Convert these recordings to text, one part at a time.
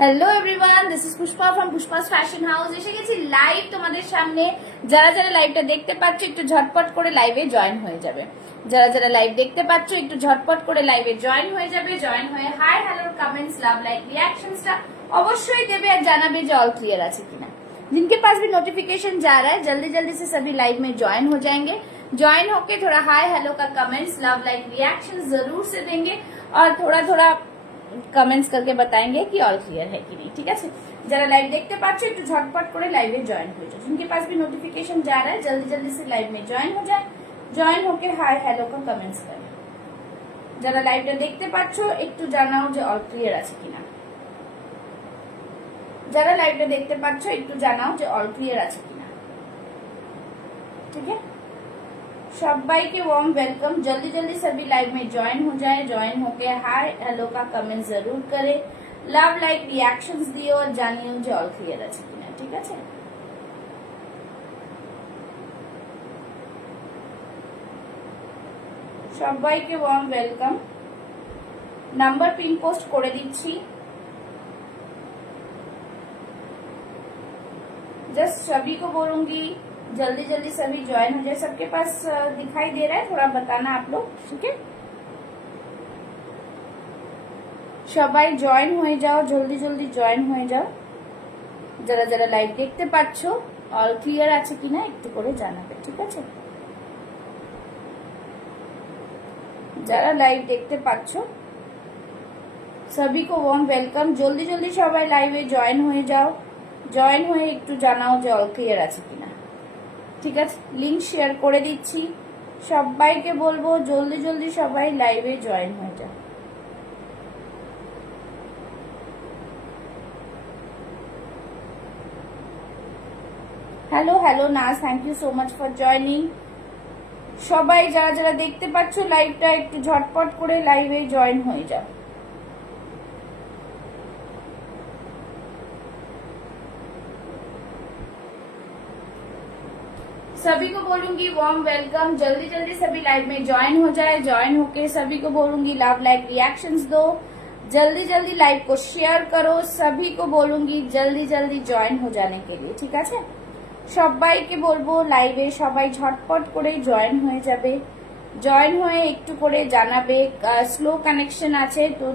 Hello everyone, this is Pushpa from Pushpa's fashion house. এসে গেছি live তোমাদের সামনে। যারা যারা লাইভটা দেখতে পাচ্ছ একটু ঝটপট করে লাইভে জয়েন হয়ে যাবে। যারা যারা লাইভ দেখতে পাচ্ছ একটু ঝটপট করে লাইভে জয়েন হয়ে যাবে। জয়েন হয়ে hi hello comments love like रिएक्शंसটা অবশ্যই देवे और জানাবে যে অল क्लियर আছে কিনা। जिनके पास भी नोटिफिकेशन जा रहा है जल्दी जल्दी से सभी लाइव में ज्वाइन हो जाएंगे। ज्वाइन होके थोड़ा हाई हेलो का कमेंट्स लव लाइक रिएक्शन जरूर से देंगे और थोड़ा थोड़ा कमेंट्स करके बताएंगे कि ऑल क्लियर है कि नहीं। ठीक है, जरा लाइव देखते पाচ্ছ একটু ঝটপট করে লাইভে জয়েন হয়ে যাও। जिनके पास भी नोटिफिकेशन जा रहा है जल्दी जल्दी से लाइव में ज्वाइन हो जाए। ज्वाइन होके हाय हेलो का कमेंट्स करें। যারা লাইভটা দেখতে পাচ্ছ একটু জানাও যে অল ক্লিয়ার আছে কিনা। যারা লাইভটা দেখতে পাচ্ছ একটু জানাও যে অল ক্লিয়ার আছে কিনা। ठीक है, सबाई के वार्म वेलकम। जल्दी जल्दी सभी लाइव में ज्वाइन हो जाए। ज्वाइन होके हाय हेलो का कमेंट जरूर करे, लव लाइक रिएक्शंस दियो और जानियो जो ऑल क्लियर আছে কিনা। ঠিক আছে, সবাইকে warm welcome. Number pin post করে দিচ্ছি। जस्ट सभी को बोलूंगी जल्दी जल्दी सभी ज्वाइन हो जाए। सबके पास दिखाई दे रहा है, थोड़ा बताना आप लोग। ठीक है, সবাই জয়েন হয়ে যাও, জলদি জলদি জয়েন হয়ে যাও। যারা যারা লাইভ দেখতে পাচ্ছ অল ক্লিয়ার আছে কিনা একটু করে জানাবে। ঠিক আছে, যারা লাইভ দেখতে পাচ্ছ सभी को वार्म वेलकम। जल्दी जल्दी সবাই লাইভে জয়েন হয়ে যাও। জয়েন হয়ে একটু জানাও যে অল ক্লিয়ার আছে কিনা। ঠিক আছে, লিংক শেয়ার করে দিচ্ছি। সবাইকে বলবো জলদি জলদি সবাই লাইভে জয়েন হয়ে যাও। Hello hello Naaz, thank you so much for joining. সবাই যারা যারা দেখতে পাচ্ছ লাইভটা একটু ঝটপট করে লাইভে জয়েন হয়ে যাও। सभी को बोलूंगी वार्म वेलकम। जल्दी जल्दी सभी लाइव में ज्वाइन हो जाए। ज्वाइन होके सभी को बोलूंगी लव लाइक रिएक्शंस दो। जल्दी जल्दी लाइव को शेयर करो। सभी को बोलूंगी जल्दी जल्दी ज्वाइन हो जाने के लिए। ठीक है, সবাইকে বলবো লাইভে সবাই ঝটপট করে জয়েন হয়ে যাবে। জয়েন হয়ে একটু করে জানাবে। স্লো কানেকশন আছে তো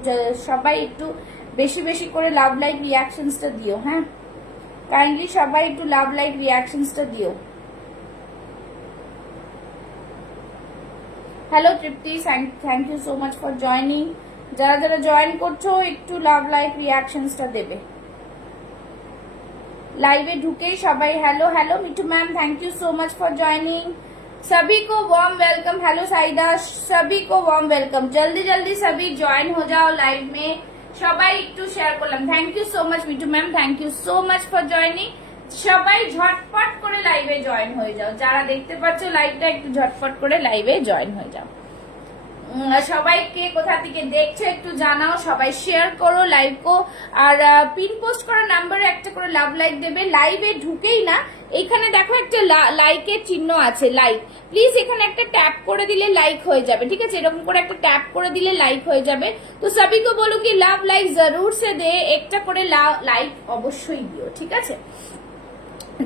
সবাই একটু বেশি বেশি করে লাভ লাইক রিঅ্যাকশনসটা দিও। হ্যাঁ, কাইন্ডলি সবাই একটু লাভ লাইক রিঅ্যাকশনসটা দিও। Hello Tripti, thank you so much for joining. যারা যারা জয়েন করছো একটু লাভ লাইক রিঅ্যাকশনসটা দেবে। लाइवे ढुके सबाई hello hello. Mithu ma'am thank you so much for joining. सभी को वार्म वेलकम। हेलो साइदा, सभी को वार्म वेलकम। जल्दी जल्दी सभी ज्वाइन हो जाओ लाइव में। सबाई एकटू शेयर करलाम। Thank you so much Mithu ma'am, thank you so much for joining. সবাই ঝটপট করে লাইভে জয়েন হয়ে যাও। যারা দেখতে পাচ্ছ লাইভটা একটু ঝটপট করে লাইভে জয়েন হয়ে যাও। সবাইকে কোথা থেকে দেখছো একটু জানাও। সবাই শেয়ার করো লাইভ কো। আর পিন পোস্ট করা নাম্বারে একটা করে লাভ লাইক দেবে। লাইভে ঢুকেই না এখানে দেখো একটা লাইকের চিহ্ন আছে, লাইক। প্লিজ এখানে একটা ট্যাপ করে দিলে লাইক হয়ে যাবে। ঠিক আছে, এরকম করে একটা ট্যাপ করে দিলে লাইক হয়ে যাবে। তো সবই কো বলুঙ্গি লাভ লাইক জরুর সে দে, একটা করে লাইক অবশ্যই দিও। ঠিক আছে,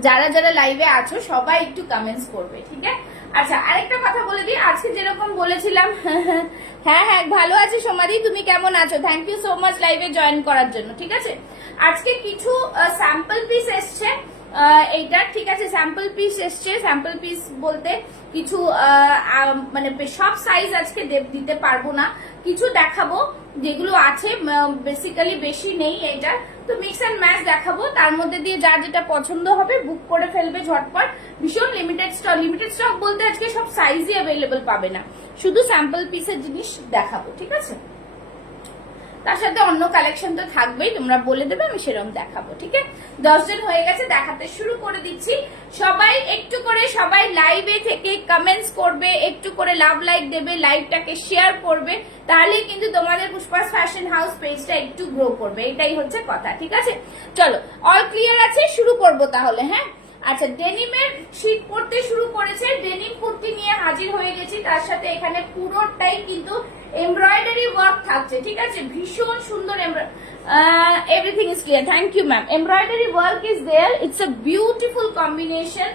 যারা যারা লাইভে আছো সবাই একটু কমেন্টস করবে। ঠিক আছে, আচ্ছা আরেকটা কথা বলে দিই। আজকে যেরকম বলেছিলাম হ্যাঁ হ্যাঁ ভালো আছি সোমাদি, তুমি কেমন আছো? থ্যাংক ইউ সো মাচ লাইভে জয়েন করার জন্য। ঠিক আছে, আজকে কিছু স্যাম্পল পিস এসছে এইটা। ঠিক আছে, স্যাম্পল পিস এসছে। স্যাম্পল পিস বলতে কিছু মানে সব সাইজ আজকে দিতে পারবো না, কিছু দেখাবো যেগুলো আছে। বেসিক্যালি বেশি নেই এটা, তো মিক্স এন্ড ম্যাচ দেখাবো। তার মধ্যে দিয়ে যার যেটা পছন্দ হবে বুক করে ফেলবে ঝটপট। ভীষণ লিমিটেড স্টক। লিমিটেড স্টক বলতে আজকে সব সাইজই অ্যাভেলেবল পাবে না, শুধু স্যাম্পল পিসের জিনিস দেখাবো। ঠিক আছে, তার সাথে অন্য কালেকশন তো থাকবেই, তোমরা বলে দেবে আমি সেরকম দেখাবো। ঠিক আছে, 10 জন হয়ে গেছে, দেখাতে শুরু করে দিচ্ছি। সবাই একটু করে সবাই লাইভে থেকে কমেন্টস করবে, একটু করে লাভ লাইক দেবে, লাইভটাকে শেয়ার করবে, তাহলেই কিন্তু তোমাদের পুষ্পাস ফ্যাশন হাউস পেজটা একটু গ্রো করবে। এটাই হচ্ছে কথা। ঠিক আছে, চলো অল ক্লিয়ার আছে, শুরু করবো তাহলে। হ্যাঁ, আচ্ছা, ডেনিমের শীত পড়তে শুরু করেছে, ডেনিম কুর্তি নিয়ে হাজির হয়ে গেছি। তার সাথে এখানে পুরোটাই কিন্তু এমব্রয়ডারি ওয়ার্ক থাকছে, ঠিক আছে, ভীষণ সুন্দর। Everything is clear, thank you ma'am. Embroidery work is there, it's a beautiful combination.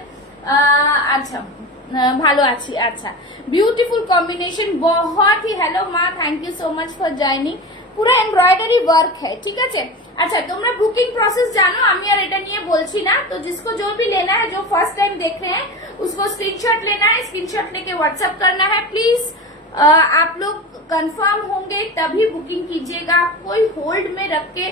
আচ্ছা, ভালো আছি। আচ্ছা, বিউটিফুল কম্बिनेशन, बहुत ही। हेलो माँ, thank you so much for joining. पूरा एम्ब्रॉयडरी वर्क है, ठीक है। अच्छा, তোমরা বুকিং প্রসেস জানো, আমি আর এটা নিয়ে বলছি না। तो जिसको जो भी लेना है, जो फर्स्ट टाइम देख रहे हैं, उसको स्क्रीनशॉट लेना है, स्क्रीनशॉट लेके व्हाट्सएप करना है प्लीज। आप लोग कंफर्म होंगे तभी बुकिंग कीजिएगा, कोई होल्ड में रख के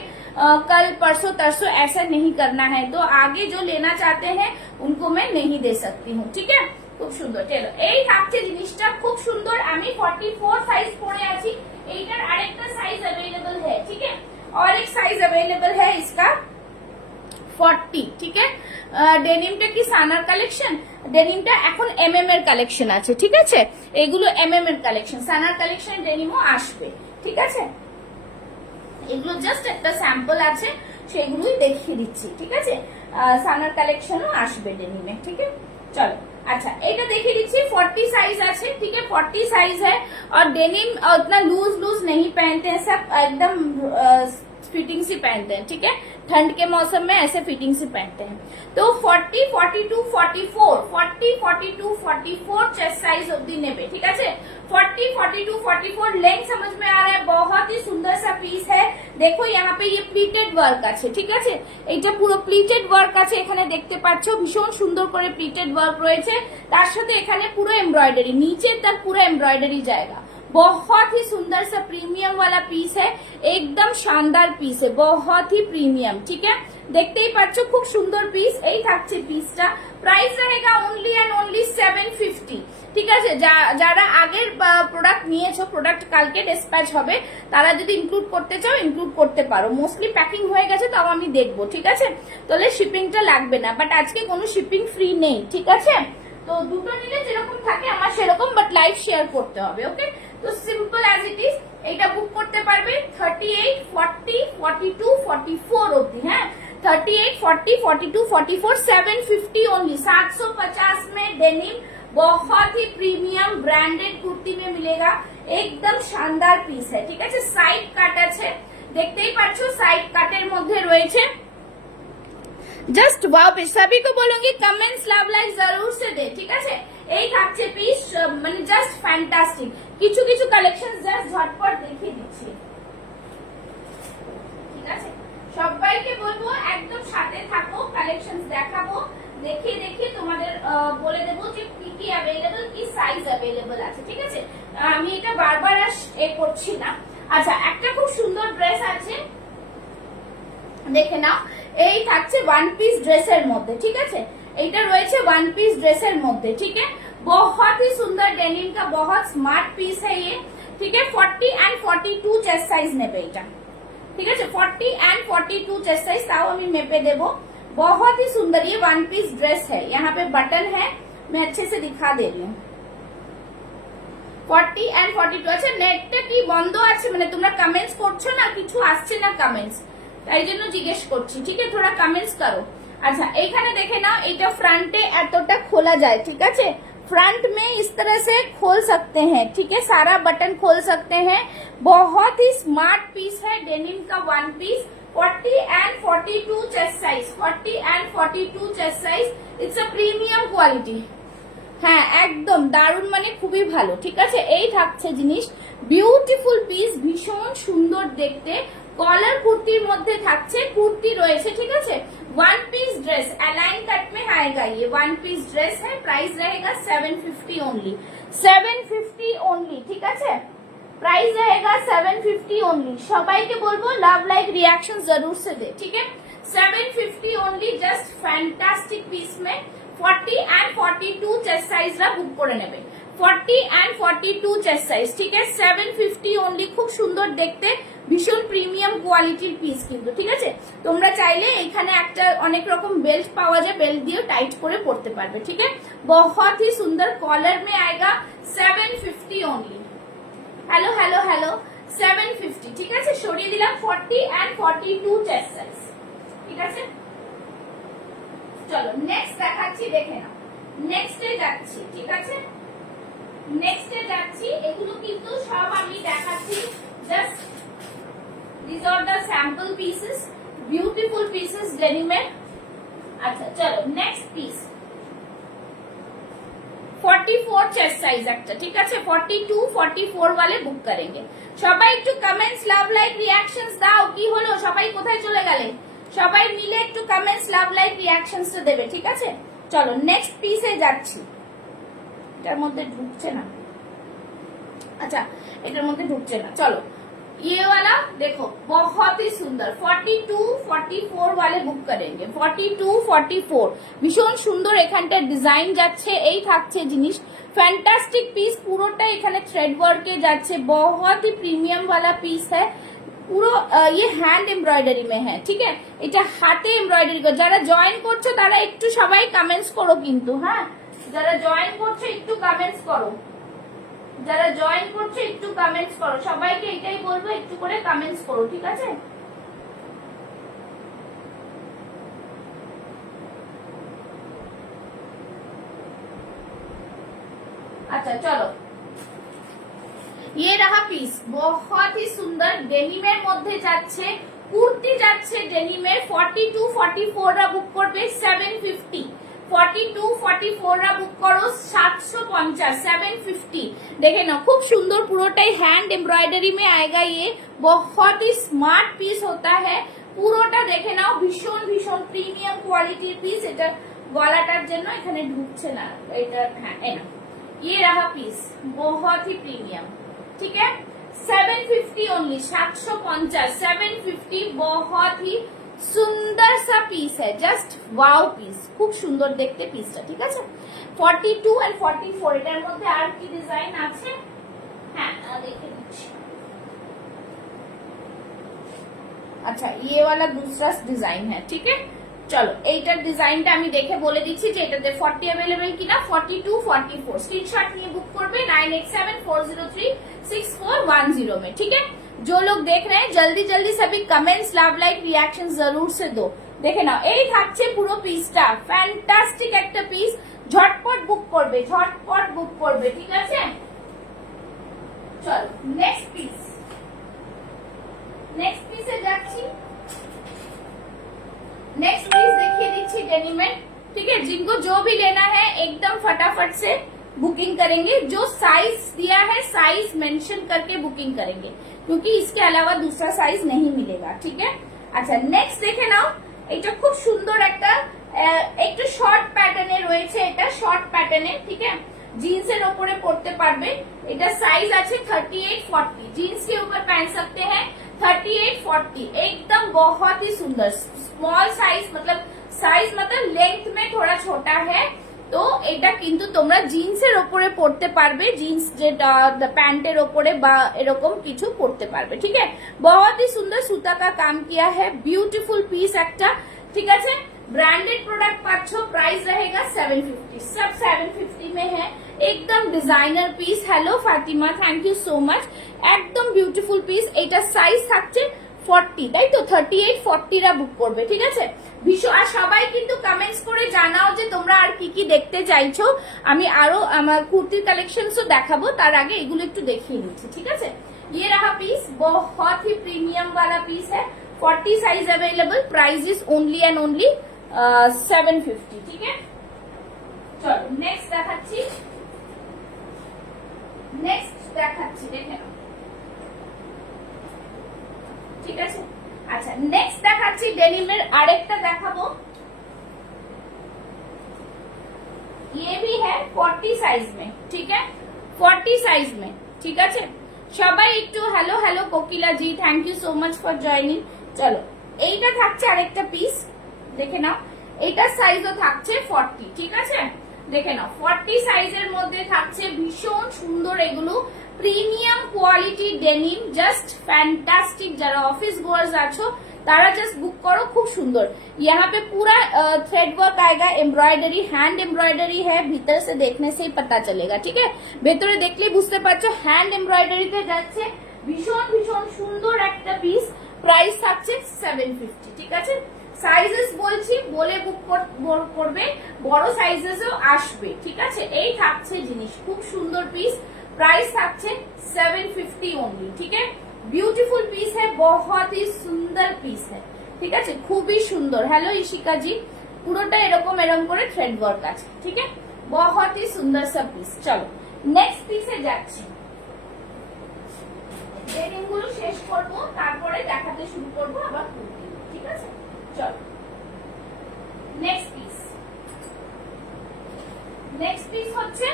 कल परसों तरसों ऐसा नहीं करना है। तो आगे जो लेना चाहते हैं उनको मैं नहीं दे सकती हूँ, ठीक है। খুব সুন্দর, চলো এই থাকছে জিনিসটা, খুব সুন্দর। আমি 44 সাইজ পরে আছি, এইটার আরেকটা সাইজ अवेलेबल है, ठीक है, और एक साइज अवेलेबल है इसका 40, ঠিক है। ডেনিমটা কি সানার কালেকশন, ডেনিমটা এখন এমএম এর কালেকশন আছে, ঠিক আছে, এগুলো এমএম এর কালেকশন, সানার কালেকশন ডেনিমও আসবে, ঠিক আছে। এগুলো জাস্ট একটা স্যাম্পল আছে, সেগুলোই দেখিয়ে দিচ্ছি, ঠিক আছে। সানার কালেকশনও আসবে ডেনিমে, ঠিক আছে। चलो, अच्छा, এটা দেখিয়ে দিচ্ছি। 40 साइज আছে, ठीक है, 40 साइज है। और डेनिम उतना लूज नहीं पहनते हैं, सब एकदम फिटिंग से पहनते हैं, ठीक है। ठंड के मौसम में ऐसे फिटिंग से पहनते हैं। तो 40, 42, 44, 40, 42, 44 चेस्ट साइज অবধি নেবে, ঠিক আছে। 40, 42, 44 लेंथ समझ में आ रहा है, बहुत ही सुंदर सा पीस है। देखो यहाँ पे ये प्लीटेड वर्क আছে, ঠিক আছে, এইটা পুরো প্লিটেড ওয়ার্ক আছে, এখানে দেখতে পাচ্ছ ভীষণ সুন্দর করে প্লিটেড ওয়ার্ক রয়েছে। তার সাথে এখানে পুরো এমব্রয়ডারি, নিচে तक পুরো এমব্রয়ডারি जाएगा। बहुत ही सुंदर सा प्रीमियम वाला पीस है, एकदम शानदार पीस है, बहुत ही प्रीमियम, ठीक है। দেখতেই পাচ্ছ খুব সুন্দর পিস, এই থাকছে পিসটা। প্রাইস रहेगा ओनली एंड ओनली 750, ঠিক আছে। যারা আগের প্রোডাক্ট নিয়েছো, প্রোডাক্ট কালকে ডিসপ্যাচ হবে, তারা যদি ইনক্লুড করতে চাও ইনক্লুড করতে পারো। মোস্টলি প্যাকিং হয়ে গেছে, তাও আমি দেখবো, ঠিক আছে। তাহলে শিপিংটা লাগবে না, বাট আজকে কোনো শিপিং ফ্রি নেই, ঠিক আছে। তো দুটো নিলে যেরকম থাকে আমার সেরকম, বাট লাইভ শেয়ার করতে হবে, ওকে। তো সিম্পল অ্যাজ ইট ইজ, এটা বুক করতে পারবে 38, 40, 42, 44 অবধি, হ্যাঁ, 38, 40, 42, 44, 750 ओनली, 750 में डेनिम, बहुत ही प्रीमियम ब्रांडेड कुर्ती में मिलेगा, एकदम शानदार पीस है, ठीक है। साइड काट আছে, দেখতেই পাচ্ছ সাইড কাটের মধ্যে রয়েছে। জাস্ট ওয়াও, সবই को बोलूंगी कमेंट्स लव लाइक जरूर से दे, ঠিক আছে। এই থাকছে পিস, মানে জাস্ট ফ্যান্টাস্টিক। কিছু কিছু কালেকশন জাস্ট ঝটপট দেখিয়ে দিচ্ছি, ঠিক আছে। সবাইকে বলবো একদম সাথে থাকো, কালেকশনস দেখাবো, দেখিয়ে দেখিয়ে তোমাদের বলে দেবো যে কি কি অ্যাভেলেবল, কি সাইজ অ্যাভেলেবল আছে, ঠিক আছে। আমি এটা বারবার করছি না। আচ্ছা, একটা খুব সুন্দর ড্রেস আছে, দেখে নাও। এই থাকছে ওয়ান পিস ড্রেসের মধ্যে, ঠিক আছে, এইটা রয়েছে ওয়ান পিস ड्रेसर মধ্যে, ठीक है। बहुत ही सुंदर डेनिम का बहुत स्मार्ट पीस है ये, ठीक है। 40 एंड 42 चेस्ट साइज নেবে এটা, ঠিক আছে। 40 एंड 42 चेस्ट साइज তাও আমি মেপে দেবো। बहुत ही सुंदर ये वन पीस ड्रेस है, यहाँ पे बटन है, मैं अच्छे से दिखा दे रही हूँ। 40 एंड 42। আচ্ছা, নেটটা কি বন্ধ আছে, মানে তোমরা কমেন্টস করছো না, কিছু আসছে না কমেন্টস, তাই জন্য জিজ্ঞেস করছি, ঠিক है, थोड़ा कमेंट्स करो। अच्छा, এইখানে দেখে নাও, এটা ফ্রন্টে এতটা খোলা যায়, ঠিক আছে। फ्रंट में इस तरह से खोल सकते हैं, ठीक है, सारा बटन खोल सकते हैं। बहुत ही स्मार्ट पीस है, डेनिम का one piece, 40 and 42 chest size, 40 and 42 chest size, it's a premium quality. হ্যাঁ, একদম দারুণ, মানে খুবই ভালো, ঠিক আছে। এই থাকছে জিনিস, বিউটিফুল পিস, ভীষণ সুন্দর দেখতে। কলার কুর্তির মধ্যে থাকছে, কুর্তি রয়েছে, ঠিক আছে। One piece dress A line cut में आएगा, ये वन पीस ड्रेस है। प्राइस रहेगा 750 ओनली, 750 ओनली, ठीक है। प्राइस रहेगा 750 ओनली। সবাইকে বলবো লাভ লাইক रिएक्शन जरूर से दे, ठीक है। 750 ओनली, जस्ट फैंटास्टिक पीस में 40 एंड 42 चेस्ट साइज রা বুক করে নেবে। 40 एंड 42 चेस्ट साइज, ठीक है। 750 ओनली, খুব সুন্দর দেখতে, ভীষণ প্রিমিয়াম কোয়ালিটির পিস কিন্তু, ঠিক আছে। তোমরা চাইলে এখানে একটা অনেক রকম বেল্ট পাওয়া যায়, বেল্ট দিয়ে টাইট করে পড়তে পারবে, ঠিক है। बहुत ही सुंदर कॉलर में आएगा, 750 ओनली। हेलो हेलो हेलो, 750, ঠিক আছে। সরিয়ে দিলাম 40 एंड 42 चेस्ट साइज, ঠিক আছে। চলো নেক্সট দেখাচ্ছি, দেখে নাও। নেক্সটে যাচ্ছি, ঠিক আছে, নেক্সটে যাচ্ছি। এগুলো কিন্তু সব আমি দেখাচ্ছি, just these are the sample pieces, beautiful pieces denim में। अच्छा चलो नेक्स्ट पीस 44 चेस्ट साइज একটা, ঠিক আছে, 42 44 वाले বুক करेंगे। সবাই একটু কমেন্টস, লাভ, লাইক, রিঅ্যাকশনস দাও। কি হলো, সবাই কোথায় চলে গেলে? সবাই মিলে একটু কমেন্টস, লাভ, লাইক, রিঅ্যাকশনস তো দেবে, ঠিক আছে। চলো নেক্সট পিসে যাচ্ছি। এটার মধ্যে ঢুকছে না, अच्छा এটার মধ্যে ঢুকছে না। চলো ये वाला देखो बहुत ही सुंदर 42 44 वाले बुक करेंगे। 42 44 ভীষণ সুন্দর এখানটা ডিজাইন যাচ্ছে, এই থাকছে জিনিস, ফ্যান্টাস্টিক পিস, পুরোটা এখানে থ্রেড ওয়ার্কে যাচ্ছে, बहुत ही প্রিমিয়াম वाला পিস है, পুরো ये হ্যান্ড এমব্রয়ডারি में है, ঠিক है, এটা হাতে এমব্রয়ডারি করে। যারা জয়েন করছো তারা একটু সবাই কমেন্টস করো কিন্তু, হ্যাঁ, যারা জয়েন করছো একটু কমেন্টস করো, যারা জয়েন করছে একটু কমেন্টস করো, সবাইকে এটাই বলবো একটু করে কমেন্টস করো, ঠিক আছে। আচ্ছা চলো, ये रहा पीस, बहुत ही सुंदर डेनिमेर মধ্যে যাচ্ছে, কুর্তি যাচ্ছে ডেনিমের। 42 44 রা বুক করবে 750, 42 44 রা বুক করো 750, 750। देखे ना खूब सुंदर, পুরোটাই হ্যান্ড এমব্রয়ডারি में आएगा, ये बहुत ही स्मार्ट पीस होता है। পুরোটা দেখে নাও, ভীষণ ভীষণ প্রিমিয়াম কোয়ালিটির পিস। এটা গলাটার জন্য এখানে ঢুকছে না, এটা হ্যাঁ এনা, ये रहा पीस, बहुत ही प्रीमियम, ठीक है, 750 ओनली, 750, 750, बहुत ही সুন্দর সা পিস है, জাস্ট ওয়াও পিস, খুব সুন্দর দেখতে পিসটা, ঠিক আছে। 42 এন্ড 44 এটার মধ্যে আর কি ডিজাইন আছে, হ্যাঁ দেখে দিচ্ছি। আচ্ছা ये वाला दूसरा डिजाइन है, ठीक है। চলো এইটার ডিজাইনটা আমি দেখে বলে দিচ্ছি যে এটাতে 40 अवेलेबल কিনা। 42 44 स्क्रीनशॉट নিয়ে বুক করবে 9874036410 में, ठीक है। जो लोग देख रहे हैं जल्दी जल्दी सभी कमेंट्स, लव, लाइक, रिएक्शन जरूर से दो। দেখে নাও এই থাকছে পুরো পিসটা, ফ্যান্টাস্টিক একটা পিস, ঝটপট বুক করবে, ঝটপট বুক করবে, ঠিক আছে। চলো নেক্সট পিস, নেক্সট পিসে যাচ্ছি। नेक्स्ट पीस देखिए दीजिए डेनिमेट, ठीक है, जिनको जो भी लेना है एकदम फटाफट से बुकिंग करेंगे। जो साइज दिया है साइज मेंशन करके बुकिंग करेंगे, क्योंकि इसके अलावा दूसरा साइज नहीं मिलेगा, ठीक है। अच्छा नेक्स्ट देखे नाओ, এটা খুব সুন্দর একটা একটু শর্ট প্যাটার্নে রয়েছে, এটা শর্ট প্যাটার্নে, ঠিক है, জিন্সের উপরে পরতে পারবে। এটা সাইজ আছে 38 40, जीन्स के ऊपर पहन सकते हैं। 38 40 एकदम बहुत ही सुंदर, स्मॉल साइज मतलब लेंथ में थोड़ा छोटा है, তো এটা কিন্তু তোমরা জিন্সের উপরে পরতে পারবে, জিন্স যেটা প্যান্টের উপরে বা এরকম কিছু পরতে পারবে, ঠিক है। बहुत ही सुंदर सूता का काम किया है, ब्यूटीफुल पीस একটা, ঠিক আছে। ब्रांडेड प्रोडक्ट পাচ্ছ, प्राइस रहेगा 750, सब 750 में है, एकदम designer piece. Hello Fatima, thank you so much, একদম বিউটিফুল পিস। এটা সাইজ থাকছে 40, তাই তো 38 40 রা বুক করবে, ঠিক আছে। ভীষণ, আর সবাই কিন্তু কমেন্টস করে জানাও যে তোমরা আর কি কি দেখতে চাইছো, আমি আরো আমার কুর্তির কালেকশনসও দেখাবো, তার আগে এগুলো একটু দেখিয়ে নিচ্ছি, ঠিক আছে। ये रहा पीस, बहुत ही प्रीमियम वाला पीस है, 40 size available, price is only and only 750, ठीक है। চলো নেক্সট দেখাচ্ছি, নেক্সট দেখাচ্ছি, দেখে নাও, ঠিক আছে। আচ্ছা নেক্সট দেখাচ্ছি ডেনিমের আরেকটা দেখাবো, ये भी है 40 साइज में, ठीक है, 40 साइज में, ঠিক আছে। সবাই একটু hello hello, Kokila ji thank you so much for joining. চলো এইটা থাকছে আরেকটা পিস, দেখে নাও, এইটা সাইজও থাকছে 40, ঠিক আছে, দেখে নাও 40 সাইজের মধ্যে থাকছে, ভীষণ সুন্দর এগুলো, premium quality denim, just fantastic. যারা অফিস গোয়ার্স আছো तारा जस्ट बुक करो, खूब सुंदर। यहाँ पे पूरा थ्रेड वर्क आएगा, एम्ब्रॉयडरी, हैंड एम्ब्रॉयडरी है, भीतर से देखने से ही पता चलेगा, ठीक है। ভেতরে দেখলে বুঝতে পারছো হ্যান্ড এমব্রয়ডারিতে যাচ্ছে, ভীষণ ভীষণ সুন্দর একটা পিস। প্রাইস থাকছে 750, ঠিক আছে, সাইজেস বলছি, বলে বুক করবে, বড় সাইজেসও আসবে, ঠিক আছে। এই থাকছে জিনিস, খুব সুন্দর পিস, प्राइस থাকছে 750 ओनली, ठीक है। ब्यूटीफुल पीस है, बहुत ही सुंदर पीस है, ঠিক আছে, খুবই সুন্দর। হ্যালো ইশিকা জি, পুরোটা এরকম এরকম করে থ্রেড ওয়ার্ক আছে, ঠিক है, बहुत ही सुंदर सा पीस। চলো নেক্সট পিসে যাচ্ছি, ডেনিম গুলো শেষ করব, তারপরে দেখাতে শুরু করব আবার কুর্তি, ঠিক আছে। চলো নেক্সট পিস, नेक्स्ट पीस হচ্ছে,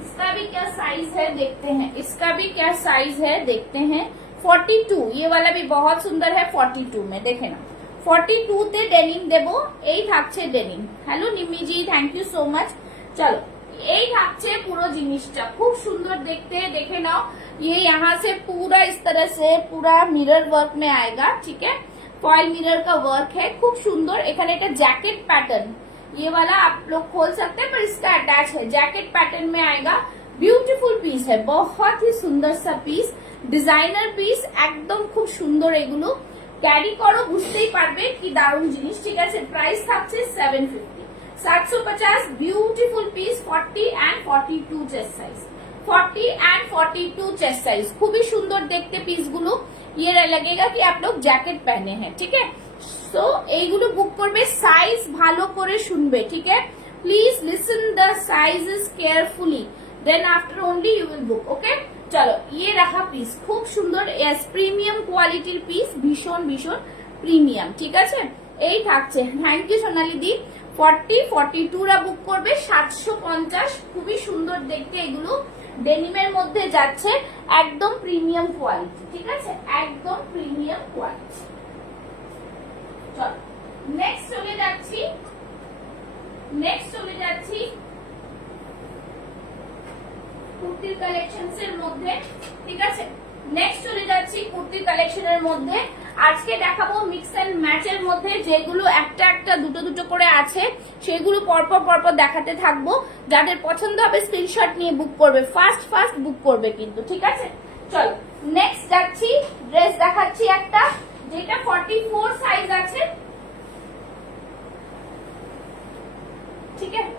इसका भी क्या साइज है देखते हैं, इसका भी क्या साइज है देखते हैं। 42, ये वाला भी बहुत सुंदर है। 42 में देखे ना, 42 তে ডেনিম দেবো, এই থাকছে denim. Hello Nimi ji, thank you so much. চলো এই থাকছে পুরো জিনিসটা, খুব সুন্দর দেখতে, দেখে নাও। ये यहाँ से पूरा इस तरह से पूरा मिरर वर्क में आएगा, ठीक है, फॉइल मिरर का वर्क है, खूब सुंदर। এখানে এটা जैकेट पैटर्न, ये वाला आप लोग खोल सकते हैं, पर इसका अटैच है, जैकेट पैटर्न में आएगा। ब्यूटीफुल पीस है, बहुत ही सुंदर सा पीस, डिजाइनर पीस, एकदम खूब सुंदर। এগুলো ক্যারি করো বুঝতেই পারবে কি দারুণ জিনিস, ঠিক আছে। প্রাইস থাকছে 750, 750। Beautiful piece, 40 and 42 chest size, 40 and 42 chest size, খুবই সুন্দর দেখতে পিসগুলো। ये लगेगा कि आप लोग जैकेट पहने हैं, ठीक है। সো এইগুলো বুক করবে, সাইজ ভালো করে শুনবে, ঠিক है, please listen the sizes carefully, then after only you will book, okay. চলো ये रहा পিস, খুব সুন্দর, এস প্রিমিয়াম কোয়ালিটির পিস, ভীষণ ভীষণ প্রিমিয়াম, ঠিক আছে। এই থাকছে, থ্যাংক ইউ সোনালি দি। 40, 42 রা বুক করবে, 750, খুবই সুন্দর দেখতে। এগুলো ডেনিমের মধ্যে যাচ্ছে, একদম প্রিমিয়াম কোয়ালিটি, ঠিক আছে, একদম প্রিমিয়াম কোয়ালিটি। নেক্সট চলে যাচ্ছি, নেক্সট চলে যাচ্ছি কুর্তির কালেকশনস এর মধ্যে, ঠিক আছে। নেক্সট চলে যাচ্ছি কুর্তির কালেকশনের মধ্যে। আজকে দেখাবো মিক্স এন্ড ম্যাচের মধ্যে, যেগুলো একটা একটা দুটো দুটো করে আছে, সেগুলো পরপর পরপর দেখাতে থাকবো। যাদের পছন্দ হবে স্ক্রিনশট নিয়ে বুক করবে, ফার্স্ট ফার্স্ট বুক করবে কিন্তু, ঠিক আছে। চলো নেক্সট যাচ্ছি, ড্রেস দেখাচ্ছি একটা, যেটা 44 সাইজ আছে, ঠিক আছে।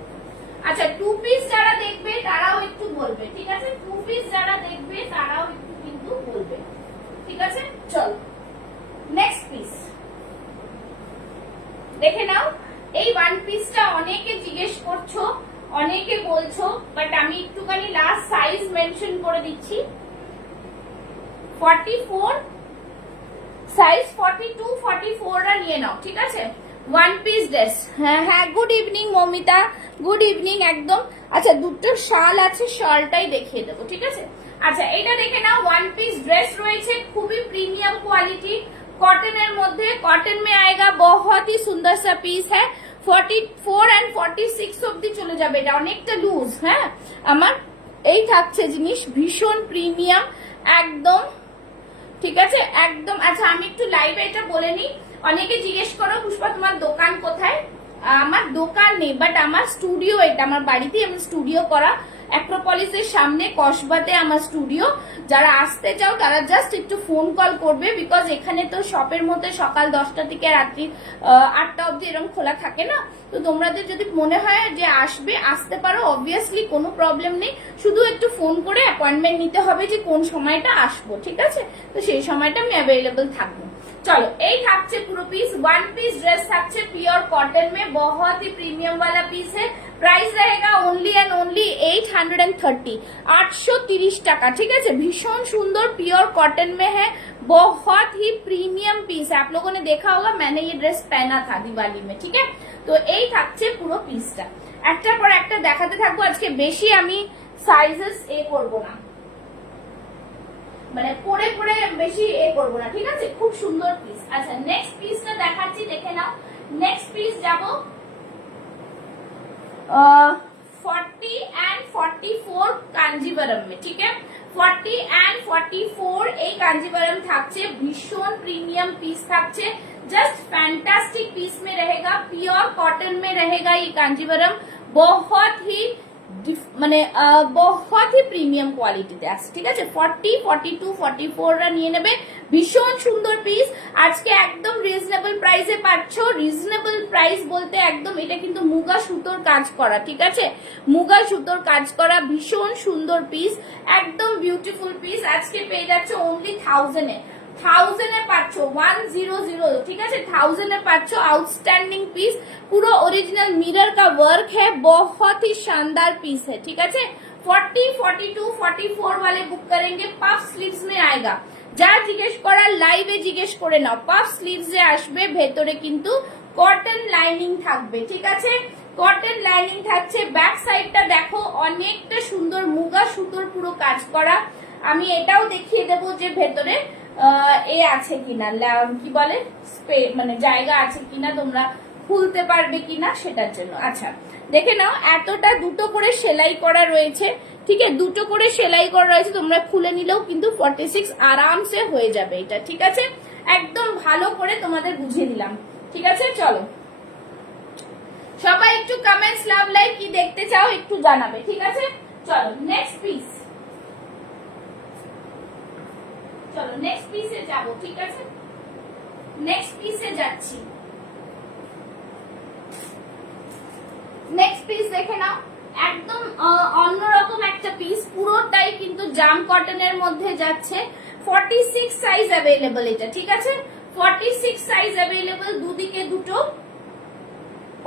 আচ্ছা, 2 পিস যারা দেখবে তারাও একটু বলবে, ঠিক আছে, 2 পিস যারা দেখবে তারাও একটু কিন্তু বলবে, ঠিক আছে। চলো নেক্সট পিস দেখে নাও। এই ওয়ান পিসটা অনেকে জিজ্ঞেস করছো, অনেকে বলছো, বাট আমি একটুখানি লাস্ট সাইজ মেনশন করে দিচ্ছি। 44 সাইজ, 42, 44 রা নিয়ে নাও, ঠিক আছে। ওয়ান পিস ড্রেস, হ্যাঁ হ্যাঁ, good evening Mamita, good evening একদম। আচ্ছা দুটো শাল আছে, শালটাই দেখিয়ে দেবো, ঠিক আছে। আচ্ছা এটা দেখে নাও, ওয়ান পিস ড্রেস রয়েছে, খুবই প্রিমিয়াম কোয়ালিটি, কটনের মধ্যে, কটন में आएगा, बहुत ही सुंदर सा पीस है। 44 एंड 46 অবধি চলে যাবে, এটা অনেকটা লুজ, হ্যাঁ আমার। এই থাকছে জিনিস, ভীষণ প্রিমিয়াম একদম, ঠিক আছে একদম। আচ্ছা আমি একটু লাইভে এটা বলে নিই, অনেকে জিজ্ঞেস করো পুষ্পা তোমার দোকান কোথায়। আমার দোকান নেই, বাট আমার স্টুডিও, এটা আমার বাড়িতে আমার স্টুডিও করা, অ্যাক্রোপলিসের সামনে কসবাতে আমার স্টুডিও। যারা আসতে চাও তারা জাস্ট একটু ফোন কল করবে, বিকজ এখানে তো শপের মধ্যে সকাল 10টা থেকে রাত্রি 8টা অবধি এরকম খোলা থাকে না। তো তোমাদের যদি মনে হয় যে আসবে, আসতে পারো, অবভিয়াসলি কোনো প্রবলেম নেই, শুধু একটু ফোন করে অ্যাপয়েন্টমেন্ট নিতে হবে যে কোন সময়টা আসবো, ঠিক আছে। তো সেই সময়টা আমি অ্যাভেলেবল থাকবো। चलो এই থাকছে পুরো পিস, वन पीस ड्रेस থাকছে प्योर कॉटन में, बहुत ही प्रीमियम वाला पीस है। प्राइस रहेगा ओनली एंड ओनली 830, 830 টাকা, ঠিক আছে। ভীষণ সুন্দর प्योर कॉटन में है, बहुत ही प्रीमियम पीस है। आप लोगों ने देखा होगा, मैंने ये ड्रेस पहना था दिवाली में, ठीक है। তো এই থাকছে পুরো পিসটা, একটার পর একটা দেখাতে থাকবো। আজকে বেশি আমি সাইজেস করব না, মানে পরে পরে বেশি করব না, ঠিক আছে। খুব সুন্দর পিস। আচ্ছা নেক্সট পিসটা দেখাচ্ছি, দেখে নাও। নেক্সট পিস যাব 40 एंड 44 কাঞ্জিভারম में, ठीक है। 40 एंड 44 এই কাঞ্জিভারম থাকছে, ভীষণ প্রিমিয়াম পিস থাকছে, जस्ट फैंटास्टिक पीस में रहेगा, प्योर कॉटन में रहेगा ये कांजीवरम, बहुत ही মানে বহুত হি প্রিমিয়াম কোয়ালিটিতে আছে, ঠিক আছে। 40, 42, 44 রা নিয়ে নেবে, ভীষণ সুন্দর পিস। আজকে একদম রিজনেবল প্রাইসে পাচ্ছ। রিজনেবল প্রাইস বলতে একদম এটা কিন্তু মুগা সুতোর কাজ করা, ঠিক আছে, মুগা সুতোর কাজ করা, ভীষণ সুন্দর পিস, একদম বিউটিফুল পিস। আজকে পেয়ে যাচ্ছ অনলি 1000 এ, 1000 এ পাচ্ছ, 100, ঠিক আছে, 1000 এ পাচ্ছ। आउटस्टैंडिंग पीस, पूरा ओरिजिनल मिरर का वर्क है, बहुत ही शानदार पीस है, ठीक है। 40, 42, 44 वाले बुक करेंगे, पफ स्लीव्स में आएगा। যা জিজ্ঞেস করার লাইভে জিজ্ঞেস করে নাও। পাফ স্লিভস এ আসবে, ভেতরে কিন্তু কটন লাইনিং থাকবে, ঠিক আছে, কটন লাইনিং থাকছে। ব্যাক সাইডটা দেখো, অনেকটা সুন্দর মুগা সুতোর পুরো কাজ করা। আমি এটাও দেখিয়ে দেবো যে ভেতরে এ আছে কিনা, কি বলে মানে জায়গা আছে কিনা, তোমরা খুলতে পারবে কিনা সেটার জন্য। আচ্ছা দেখে নাও, এতটা দুটো করে সেলাই করা রয়েছে, ঠিক আছে, দুটো করে সেলাই করা রয়েছে, তোমরা খুলে নিলেও কিন্তু 46 আরামসে হয়ে যাবে এটা, ঠিক আছে। একদম ভালো করে তোমাদের বুঝিয়ে দিলাম, ঠিক আছে। চলো সবাই একটু কমেন্টস লাভ লাইক কি দেখতে চাও একটু জানাবে, ঠিক আছে। চলো নেক্সট পিস, চলো নেক্সট পিসে যাবো, ঠিক আছে, নেক্সট পিসে যাচ্ছি। নেক্সট পিস দেখে নাও, একদম অন্যরকম একটা পিস, পুরোটাই কিন্তু জাম কটনের মধ্যে যাচ্ছে। 46 সাইজ অ্যাভেলেবল এটা, ঠিক আছে, 46 সাইজ অ্যাভেলেবল, দুদিকে দুটো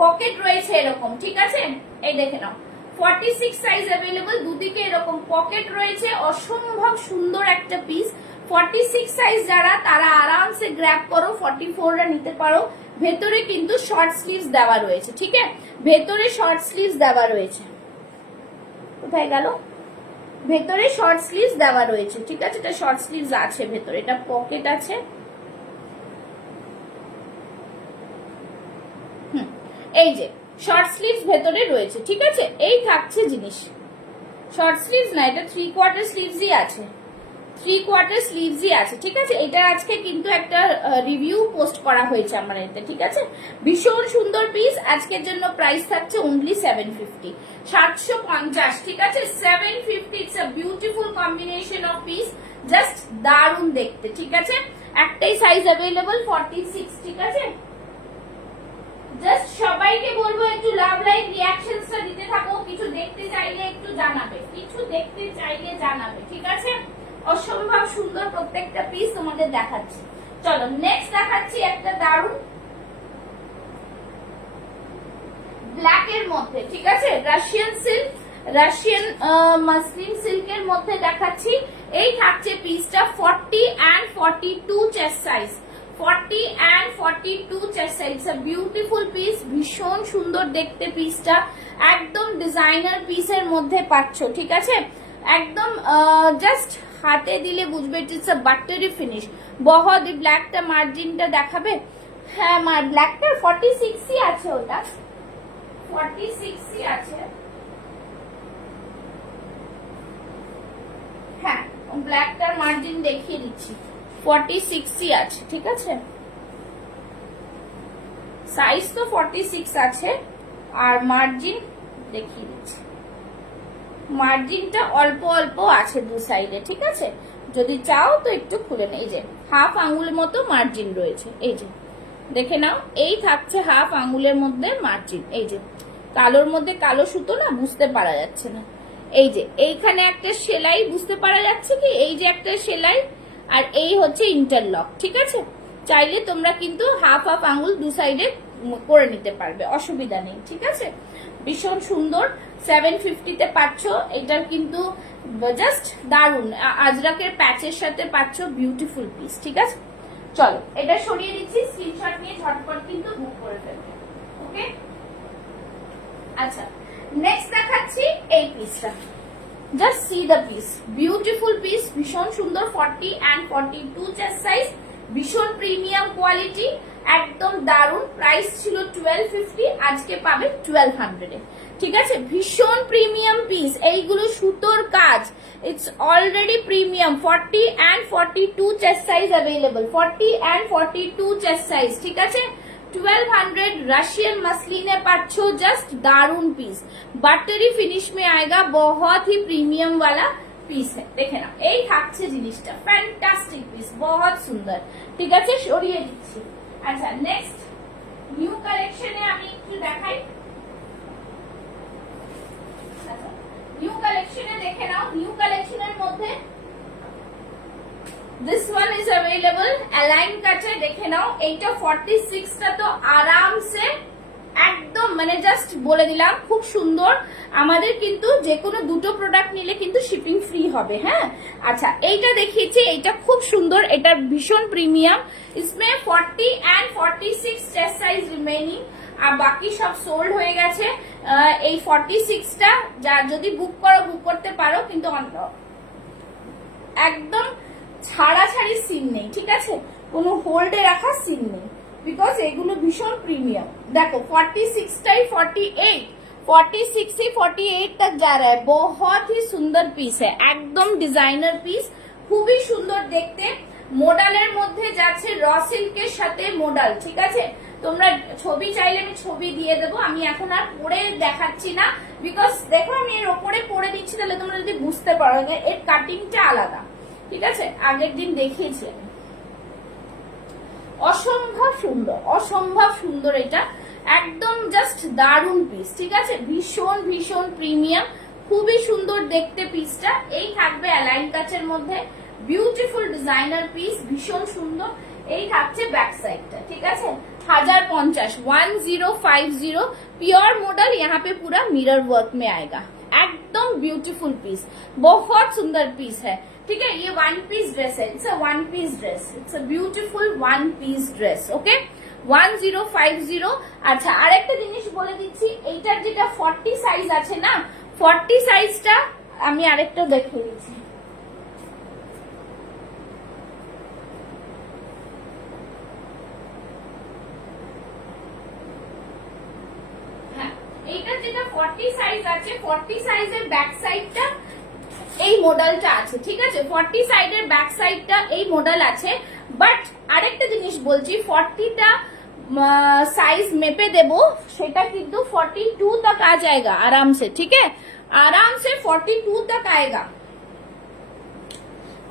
পকেট রয়েছে এরকম, ঠিক আছে। এই দেখে নাও, 46 সাইজ অ্যাভেলেবল, দুদিকে এরকম পকেট রয়েছে, অসম্ভব সুন্দর একটা পিস। 46 সাইজ যারা, তারা আরামসে গ্র্যাব করো, 44 রা নিতে পারো। ভেতরে কিন্তু শর্ট স্লিভস দেওয়া রয়েছে, ঠিক আছে, ভেতরে শর্ট স্লিভস দেওয়া রয়েছে। কোথায় গেল? ভেতরে শর্ট স্লিভস দেওয়া রয়েছে, ঠিক আছে, এটা শর্ট স্লিভস আছে ভেতরে, এটা পকেট আছে। এই যে শর্ট স্লিভস ভেতরে রয়েছে, ঠিক আছে। এই থাকছে জিনিস, শর্ট স্লিভস না, এটা 3/4 স্লিভসই আছে, 3/4 স্লিভসই আছে, ঠিক আছে। এটা আজকে কিন্তু একটা রিভিউ পোস্ট করা হয়েছে আমার এতে, ঠিক আছে। ভীষণ সুন্দর পিস, আজকের জন্য প্রাইস থাকছে অনলি 750, 750, ঠিক আছে, 750। It's a beautiful combination of piece, just দারুণ দেখতে, ঠিক আছে। একটাই সাইজ অ্যাভেলেবল 46, ঠিক আছে। জাস্ট সবাইকে বলবো একটু লাভ লাইক রিঅ্যাকশনসটা দিতে থাকো, কিছু দেখতে চাইলে একটু জানাবে, কিছু দেখতে চাইলে জানাবে, ঠিক আছে। অসম্ভব সুন্দর প্রত্যেকটা পিস তোমাদের দেখাচ্ছি। চলো নেক্সট দেখাচ্ছি একটা দারুণ ব্ল্যাক এর মধ্যে, ঠিক আছে, রাশিয়ান সিল্ক, রাশিয়ান মাসলিন সিল্কের মধ্যে দেখাচ্ছি। এই থাকছে পিসটা 40 and 42 chest size, 40 and 42 chest size. It's a beautiful piece, ভীষণ সুন্দর দেখতে পিসটা, একদম ডিজাইনার পিসের মধ্যে পাচ্ছ, ঠিক আছে। একদম জাস্ট হাতে দিলে বুঝবে ইটস আ বাটারি ফিনিশ। বহুত ব্ল্যাকটা মার্জিনটা দেখাবে, হ্যাঁ ব্ল্যাকটা 46ই আছে, ওটা 46ই আছে, হ্যাঁ ব্ল্যাকটার মার্জিন দেখিয়ে দিচ্ছি, 46ই আছে, ঠিক আছে। সাইজ তো 46 আছে, আর মার্জিন দেখিয়ে দিচ্ছি, মার্জিনটা অল্প অল্প আছে দু সাইডে, ঠিক আছে। যদি চাও তো একটু খুলে নেই, যে হাফ আঙ্গুলের মতো মার্জিন রয়েছে, এই যে দেখে নাও। এই থাকছে হাফ আঙ্গুলের মধ্যে মার্জিন, এই যে কালোর মধ্যে কালো সুতো না, বুঝতে পারা যাচ্ছে না। এই যে এইখানে একটা সেলাই বুঝতে পারা যাচ্ছে কি, এই যে একটা সেলাই, আর এই হচ্ছে ইন্টারলক, ঠিক আছে। চাইলে তোমরা কিন্তু হাফ হাফ আঙ্গুল দু সাইডে করে নিতে পারবে, অসুবিধা নেই, ঠিক আছে। ভীষণ সুন্দর, 750 পাচ্ছ। এটার কিন্তু জাস্ট দারুন, আজরাকের প্যাচের সাথে পাচ্ছ, বিউটিফুল পিস, ঠিক আছে। চলো এটা সরিয়ে দিচ্ছি, স্ক্রিনশট নিয়ে ঝটপট কিন্তু বুক করে ফেলবে, ওকে। আচ্ছা নেক্সট দেখাচ্ছি এই পিসটা, just see the piece, beautiful piece, ভীষণ সুন্দর, 40 and 42 চেস্ট সাইজ, ভীষণ প্রিমিয়াম কোয়ালিটি, একদম দারুন। প্রাইস ছিল 1250, আজকে পাবে 1200 এ, ঠিক আছে। ভীষণ প্রিমিয়াম পিস, এইগুলো সুতোর কাজ, it's already premium. 40 and 42 chest size available, 40 and 42 chest size, ঠিক আছে। 1200 रशियन मसलिने पाच्छो, जस्ट दारुन पीस, बटरी फिनिश में आएगा, बहुत ही प्रीमियम वाला পিস দেখে না, এই থাকছে জিনিসটা, ফ্যান্টাস্টিক পিস, বহুত সুন্দর। ঠিক আছে, সরিয়ে দিচ্ছি। আচ্ছা, নেক্সট নিউ কালেকশনে আমি একটু দেখাই। নিউ কালেকশনে দেখে নাও, নিউ কালেকশনের মধ্যে this one is available, align কাটে দেখে নাও। এইটা 46 টা তো আরামসে একদম মানে জাস্ট বলে দিলাম, খুব সুন্দর। আমাদের কিন্তু যে কোনো দুটো প্রোডাক্ট নিলে কিন্তু শিপিং ফ্রি হবে। হ্যাঁ, আচ্ছা, এইটা দেখিয়েছি, এইটা খুব সুন্দর, এটা ভীষণ প্রিমিয়াম। ইসমে 40 and 46 চেস্ট সাইজ রিমেইনিং, আর বাকি সব সোল্ড হয়ে গেছে। এই 46টা যা যদি বুক করতে পারো, কিন্তু একদম ছাড়াছাড়ি সিন নেই, ঠিক আছে, কোনো হোল্ডে রাখার সিন নেই, बिकॉज এগুলো ভীষণ প্রিমিয়াম। देखो 46 टाई 48, 46 से 48 तक जा रहा है, बहुत ही सुंदर पीस है, एकदम डिजाइनर पीस, খুবই সুন্দর দেখতে। মডেলের মধ্যে যাচ্ছে র সিল্কের সাথে মডেল, ঠিক আছে। তোমরা ছবি চাইলে আমি ছবি দিয়ে দেবো, আমি এখন আর পরে দেখাচ্ছি না, বিকজ দেখো আমি এর ওপরে পরে দিচ্ছি, তাহলে তোমরা যদি বুঝতে পারো এর কাটিংটা আলাদা, ঠিক আছে। আগের দিন দেখিয়েছি আমি, অসম্ভব সুন্দর, অসম্ভব সুন্দর, এটা একদম জাস্ট দারুন পিস, ঠিক আছে, ভীষণ ভীষণ প্রিমিয়াম, খুবই সুন্দর দেখতে পিসটা। এই থাকবে অ্যালাইন কাচের মধ্যে, বিউটিফুল ডিজাইনার পিস, ভীষণ সুন্দর। এই থাকছে ব্যাক साइडটা, ঠিক আছে। 1050 1050 प्योर मॉडल, यहाँ पे पूरा मिरर वर्क में आएगा, एकदम ब्यूटीफुल पीस, बहुत सुंदर पीस है, ठीक है। ये वन पीस ड्रेस है, it's a one piece dress, it's a beautiful one piece dress, okay. 1050। আচ্ছা, আরেকটা জিনিস বলে দিচ্ছি, এইটার যেটা 40 সাইজ আছে না, 40 সাইজটা আমি আরেকটা দেখিয়ে দিচ্ছি। এইটার যেটা 40 সাইজ আছে, 40 সাইজের ব্যাক সাইডটা এই মডেলটা আছে, ঠিক আছে। 40 সাইডের ব্যাক সাইডটা এই মডেল আছে, বাট আরেকটা জিনিস বলছি, 40টা साइज मेपे देबो, সেটা কিন্তু 42 तक आ जाएगा आराम से, ठीक है, आराम से 42 तक आएगा।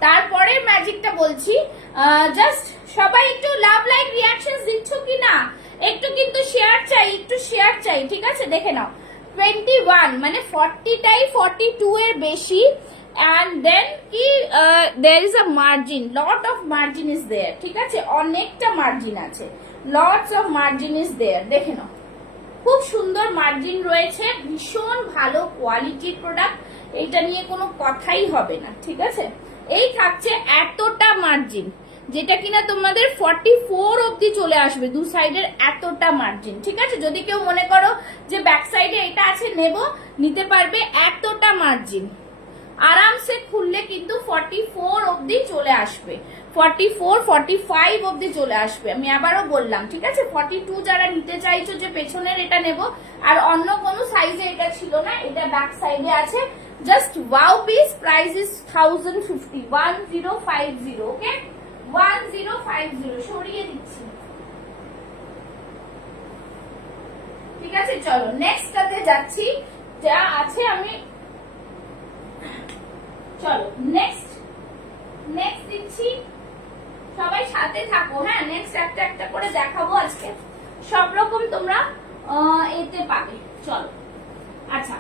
তারপরে ম্যাজিকটা বলছি, জাস্ট সবাই একটু লাভ লাইক রিঅ্যাকশনস দিচ্ছ কি না, একটু কিন্তু শেয়ার চাই, একটু শেয়ার চাই, ঠিক আছে। দেখে নাও 21 মানে 40টাই 42 এর বেশি, and then কি there is a margin, lot of margin is there, ঠিক আছে, অনেকটা মার্জিন আছে, lots of margin is there, দেখে নাও, খুব সুন্দর মার্জিন রয়েছে, ভীষণ ভালো কোয়ালিটির প্রোডাক্ট, এটা নিয়ে কোনো কথাই হবে না, ঠিক আছে। এই থাকছে এতটা মার্জিন, যেটা কিনা তোমাদের 44 অবধি চলে আসবে, দু সাইডের এতটা মার্জিন, ঠিক আছে। যদি কেউ মনে করো যে ব্যাক সাইডে এটা আছে নেব, নিতে পারবে, এতটা মার্জিন আরাম সে খুললে কিন্তু 44 অবধি চলে আসবে, 44 45 অবধি চলে আসবে। আমি আবারও বললাম, ঠিক আছে। 42 যারা নিতে চাইছো যে পেছনের এটা নেব, আর অন্য কোনো সাইজে এটা ছিল না, এটা ব্যাক সাইডে আছে, just wow piece, price is 1050, 1050, ওকে, 1050 সরিয়ে দিচ্ছি, ঠিক আছে। চলো নেক্সটটাতে যাচ্ছি, যা আছে আমি, চলো নেক্সট দিচ্ছি, সবাই সাথে থাকো, হ্যাঁ। নেক্সট একটা একটা করে দেখাবো আজকে, সব রকম তোমরা এতে পাবে। চলো, আচ্ছা,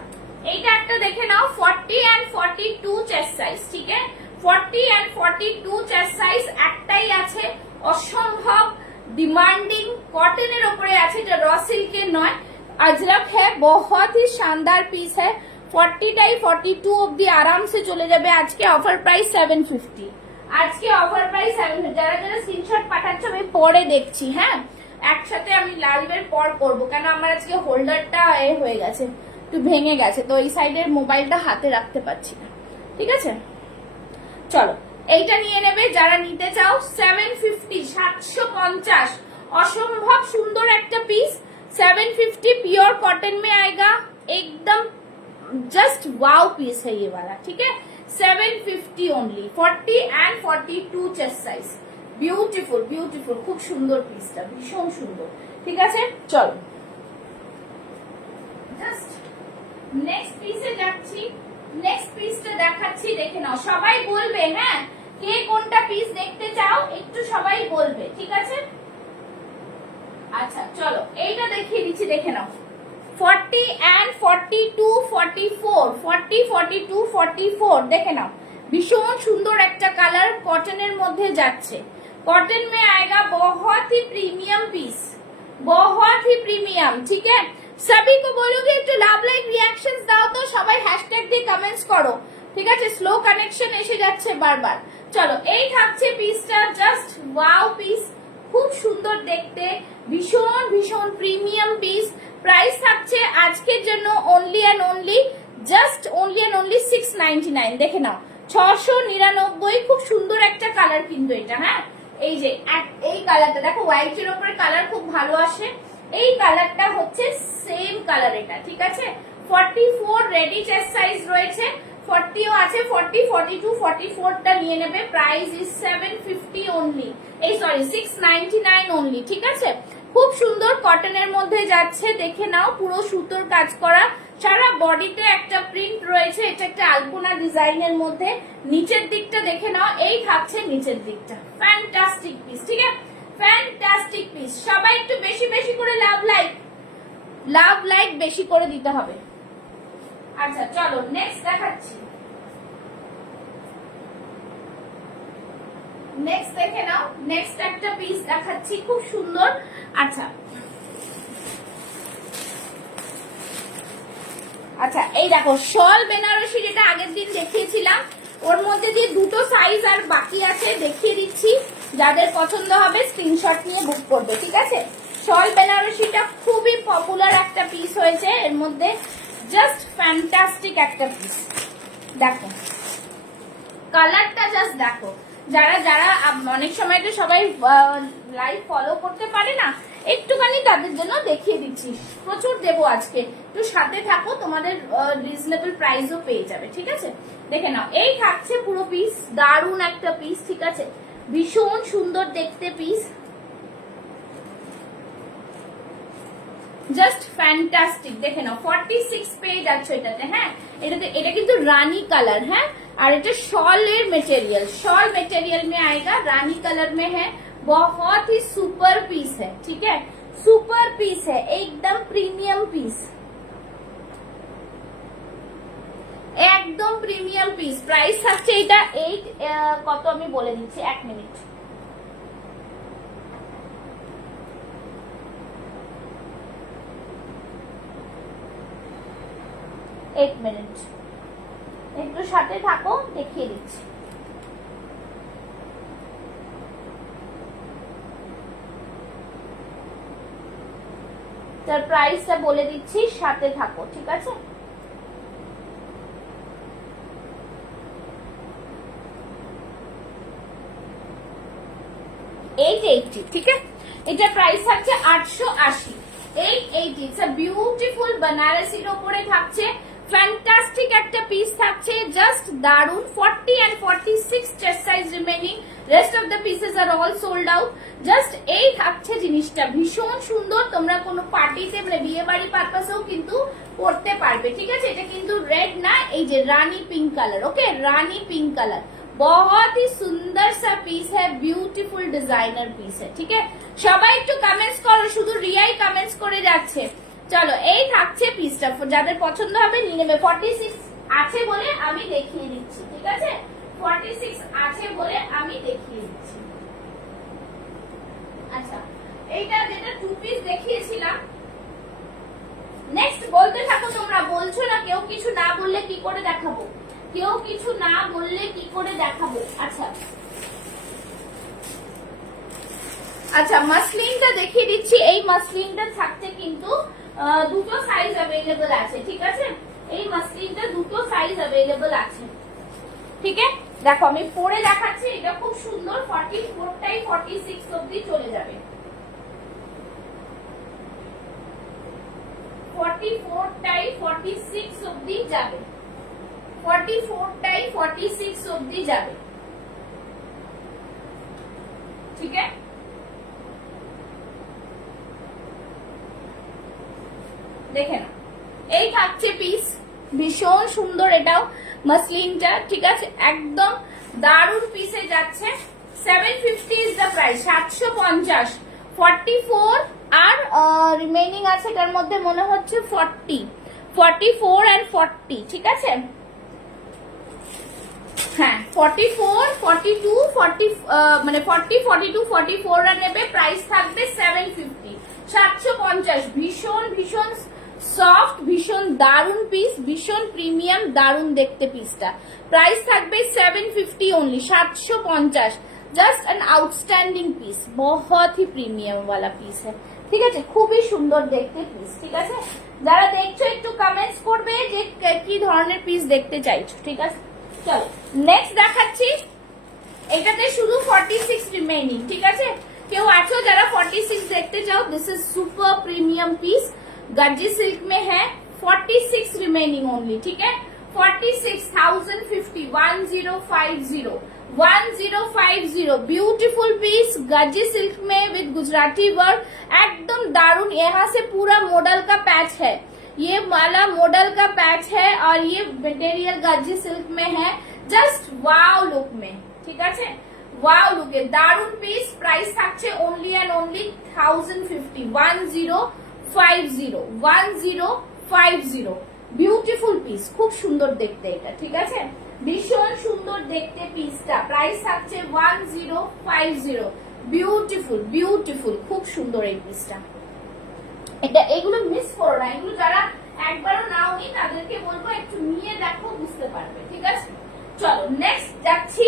এইটা একটা দেখে নাও, 40 and 42 চেস্ট সাইজ, ঠিক আছে, 40 and 42 চেস্ট সাইজ একটাই আছে, অসম্ভব ডিমান্ডিং, কটনের উপরে আছে, এটা র সিল্কের নয়, अजरक है, बहुत ही शानदार पीस है। 40টাই 42 অবধি আরাম সে চলে যাবে। আজকে অফার প্রাইস 750, আজকে অফার প্রাইস 750। যারা যারা স্ক্রিনশট পাঠাচ্ছ আমি পরে দেখছি, হ্যাঁ, একসাথে আমি লাইভের পর করবো, কেন আমার আজকে হোল্ডারটা হয়ে গেছে, একটু ভেঙে গেছে, তো এই সাইডের মোবাইলটা হাতে রাখতে পারছি না, ঠিক আছে। চলো এইটা নিয়ে নেবে যারা নিতে চাও, 750, 750, অসম্ভব সুন্দর একটা পিস, 750 प्योर कॉटन में आएगा, एकदम जस्ट वाव पीस है ये वाला, ठीक है। 750 only, 40 and 42 chest size, beautiful beautiful, খুব সুন্দর পিসটা, ভীষণ সুন্দর। ঠিক আছে, চলো জাস্ট নেক্সট পিসে যাচ্ছি। নেক্সট পিসটা দেখাচ্ছি, দেখে নাও। সবাই বলবে হ্যাঁ কে কোনটা পিস দেখতে চাও, একটু সবাই বলবে, ঠিক আছে? আচ্ছা চলো এইটা দেখিয়ে দিচ্ছি, দেখে নাও। 40 and 42 44 40 42 44 দেখে নাও, भीषण सुंदर एक कलर, कॉटन मध्य जाच्छे। कॉटन में आएगा, बहुत ही प्रीमियम पीस, बहुत ही प्रीमियम। ठीक है, सभी को बोलोगे একটু লাভ লাইক রিঅ্যাকশনস দাও তো, সবাই হ্যাশট্যাগ দিয়ে কমেন্টস করো। ঠিক আছে, স্লো কানেকশন এসে যাচ্ছে বারবার। চলো এই থাকছে পিসটা, জাস্ট ওয়াও পিস, খুব সুন্দর দেখতে, ভীষণ ভীষণ প্রিমিয়াম পিস। প্রাইস থাকছে আজকের জন্য only and only, just only and only 699। দেখে নাও 699। খুব সুন্দর একটা কালার কিন্তু এটা। হ্যাঁ এই যে এই কালারটা দেখো, হোয়াইটের উপরে কালার খুব ভালো আসে। এই কালারটা হচ্ছে সেম কালার এটা। ঠিক আছে, 44 রেডি চেস্ট সাইজ রয়েছে, 40 ও আছে, 40 42 44 টা নিয়ে নেবে। প্রাইস ইজ 750 অনলি, এই সরি 699 অনলি। ঠিক আছে, খুব সুন্দর কটনের মধ্যে যাচ্ছে, দেখে নাও, পুরো সুতোর কাজ করা, সারা বডিতে একটা প্রিন্ট রয়েছে। এটা একটা আলপনা ডিজাইনের মধ্যে। নিচের দিকটা দেখে নাও, এই থাকছে নিচের দিকটা। Fantastic piece. ঠিক আছে, ফ্যান্টাস্টিক পিস। সবাই একটু বেশি বেশি করে লাভ লাইক বেশি করে দিতে হবে। আচ্ছা চলো নেক্সট দেখাচ্ছি। নেক্সট দেখে নাও, নেক্সট একটা পিস দেখাচ্ছি, খুব সুন্দর। আচ্ছা আচ্ছা এই দেখো শল বেনারসি, যেটা আগের দিন দেখিয়েছিলাম, ওর মধ্যে যে দুটো সাইজ আর বাকি আছে দেখিয়ে দিচ্ছি। যাদের পছন্দ হবে স্ক্রিনশট নিয়ে বুক করবে। ঠিক আছে, শল বেনারসিটা খুবই পপুলার একটা পিস হয়েছে, এর মধ্যে জাস্ট ফ্যান্টাস্টিক একটা পিস। দেখো কালারটা জাস্ট দেখো। যারা যারা অনেক সময় তো সবাই লাইভ ফলো করতে পারে না, একটুখানি তাদের জন্য দেখিয়ে দিচ্ছি। প্রচুর দেবো আজকে, একটু সাথে থাকো, তোমাদের রিজনেবল প্রাইসও পেয়ে যাবে। ঠিক আছে, দেখে নাও, এই থাকছে পুরো পিস, দারুণ একটা পিস। ঠিক আছে, ভীষণ সুন্দর দেখতে পিস, জাস্ট ফ্যান্টাস্টিক। দেখে নাও 46 পেয়ে যাচ্ছে এটাতে। হ্যাঁ এটা কিন্তু রানী কালার। হ্যাঁ और ये शॉल मटेरियल, शॉल मटेरियल में आएगा, रानी कलर में है, बहुत ही सुपर पीस है। ठीक है, सुपर पीस है, एकदम प्रीमियम पीस, एकदम प्रीमियम पीस। प्राइस থাকছে এটা 8 কত আমি বলে দিচ্ছি, 1 মিনিট। एक मिनट, একটু সাথে থাকো, দেখিয়ে দিচ্ছি। তার প্রাইসটা বলে দিচ্ছি, সাথে থাকো। ঠিক আছে, 880। ঠিক আছে, এটা প্রাইস থাকছে 880। 880 ইটস আ বিউটিফুল बनारसीর উপরে থাকছে, ফ্যান্টাস্টিক একটা পিস থাকছে, জাস্ট দারুন। 40 and 46 chest size remaining, rest of the pieces are all sold out. Just এই থাকছে জিনিসটা, ভীষণ সুন্দর। তোমরা কোনো পার্টিতে মানে বিয়ে বাড়ি পারপাসেও কিন্তু পরতে পারবে। ঠিক আছে, এটা কিন্তু রেড না, এই যে রানী পিঙ্ক কালার। ওকে, রানী পিঙ্ক কালার, बहुत ही सुंदर सा पीस है, ब्यूटीफुल डिजाइनर पीस है। ठीक है, সবাই একটু কমেন্টস করো, শুধু রিয়াই কমেন্টস করে যাচ্ছে। চলো এই থাকছে পিসটা, যাদের পছন্দ হবে নিয়ে নেবে। 46 আছে বলে আমি দেখিয়ে দিচ্ছি। ঠিক আছে, 46 আছে বলে আমি দেখিয়ে দিচ্ছি। আচ্ছা এইটা যেটা 2 পিস দেখিয়েছিলাম, নেক্সট বলতে থাকো তোমরা। বলছো না, কেউ কিছু না বললে কি করে দেখাবো, কেউ কিছু না বললে কি করে দেখাবো। আচ্ছা আচ্ছা মাসলিনটা দেখিয়ে দিচ্ছি। এই মাসলিনটা থাকতে কিন্তু দুটো সাইজ अवेलेबल আছে। ঠিক আছে, এই মাসলিনটা দুটো সাইজ अवेलेबल আছে। ঠিক আছে, দেখো আমি পরে দেখাচ্ছি, এটা খুব সুন্দর। 44 টাই 46 অবধি চলে যাবে, 44 টাই 46 অবধি যাবে, 44 টাই 46 অবধি যাবে। দেখে না, এই থাকছে পিস, ভীষণ সুন্দর এটাও মাসলিনটা, ঠিক আছে, একদম দারুন পিসে যাচ্ছে। 750 ইজ দ্য প্রাইস, 750। 44 আর রিমেইনিং আছে এটার মধ্যে মনে হচ্ছে 40, 44 and 40, ঠিক আছে। হ্যাঁ 44, 42, 40 মানে 40, 42, 44 রা নেবে, প্রাইস থাকবে 750, 750। ভীষণ ভীষণ সফট, ভীষণ দারুন পিস, ভীষণ প্রিমিয়াম, দারুন দেখতে পিসটা। প্রাইস থাকবে 750 only, 750। Just N outstanding piece, बहुत ही প্রিমিয়াম वाला পিস है, ঠিক আছে, খুবই সুন্দর দেখতে পিস, ঠিক আছে। যারা দেখছো একটু কমেন্টস করবে যে কি ধরনের পিস দেখতে চাইছো, ঠিক আছে। চলো নেক্সট দেখাচ্ছি, এটাতে শুধু 46 রিমেইনিং, ঠিক আছে। কেউ আছো যারা 46 দেখতে চাও, this is super premium piece, gajji silk में है, 46 रिमेनिंग ओनली, ठीक है। 46,050, 1050, 1050, ब्यूटीफुल पीस गज्जी सिल्क में विद गुजराती वर्क, एकदम दारुण। यहाँ से पूरा मॉडल का पैच है, ये वाला मॉडल का पैच है, और ये मटेरियल गज्जी सिल्क में है, जस्ट वाव लुक में, ठीक है, वाव लुक है, दारुण पीस। प्राइस থাকছে only and only 1050, 1050, 1050, beautiful piece, খুব সুন্দর দেখতে এটা, ঠিক আছে, ভীষণ সুন্দর দেখতে পিসটা। প্রাইস থাকছে 1050, বিউটিফুল বিউটিফুল, খুব সুন্দর এই পিসটা। এটা এগুলো মিস করো না, এগুলো যারা একবারও নাওনি তাদেরকে বলবো একটু নিয়ে দেখো, বুঝতে পারবে, ঠিক আছে। চলো নেক্সট যাচ্ছি।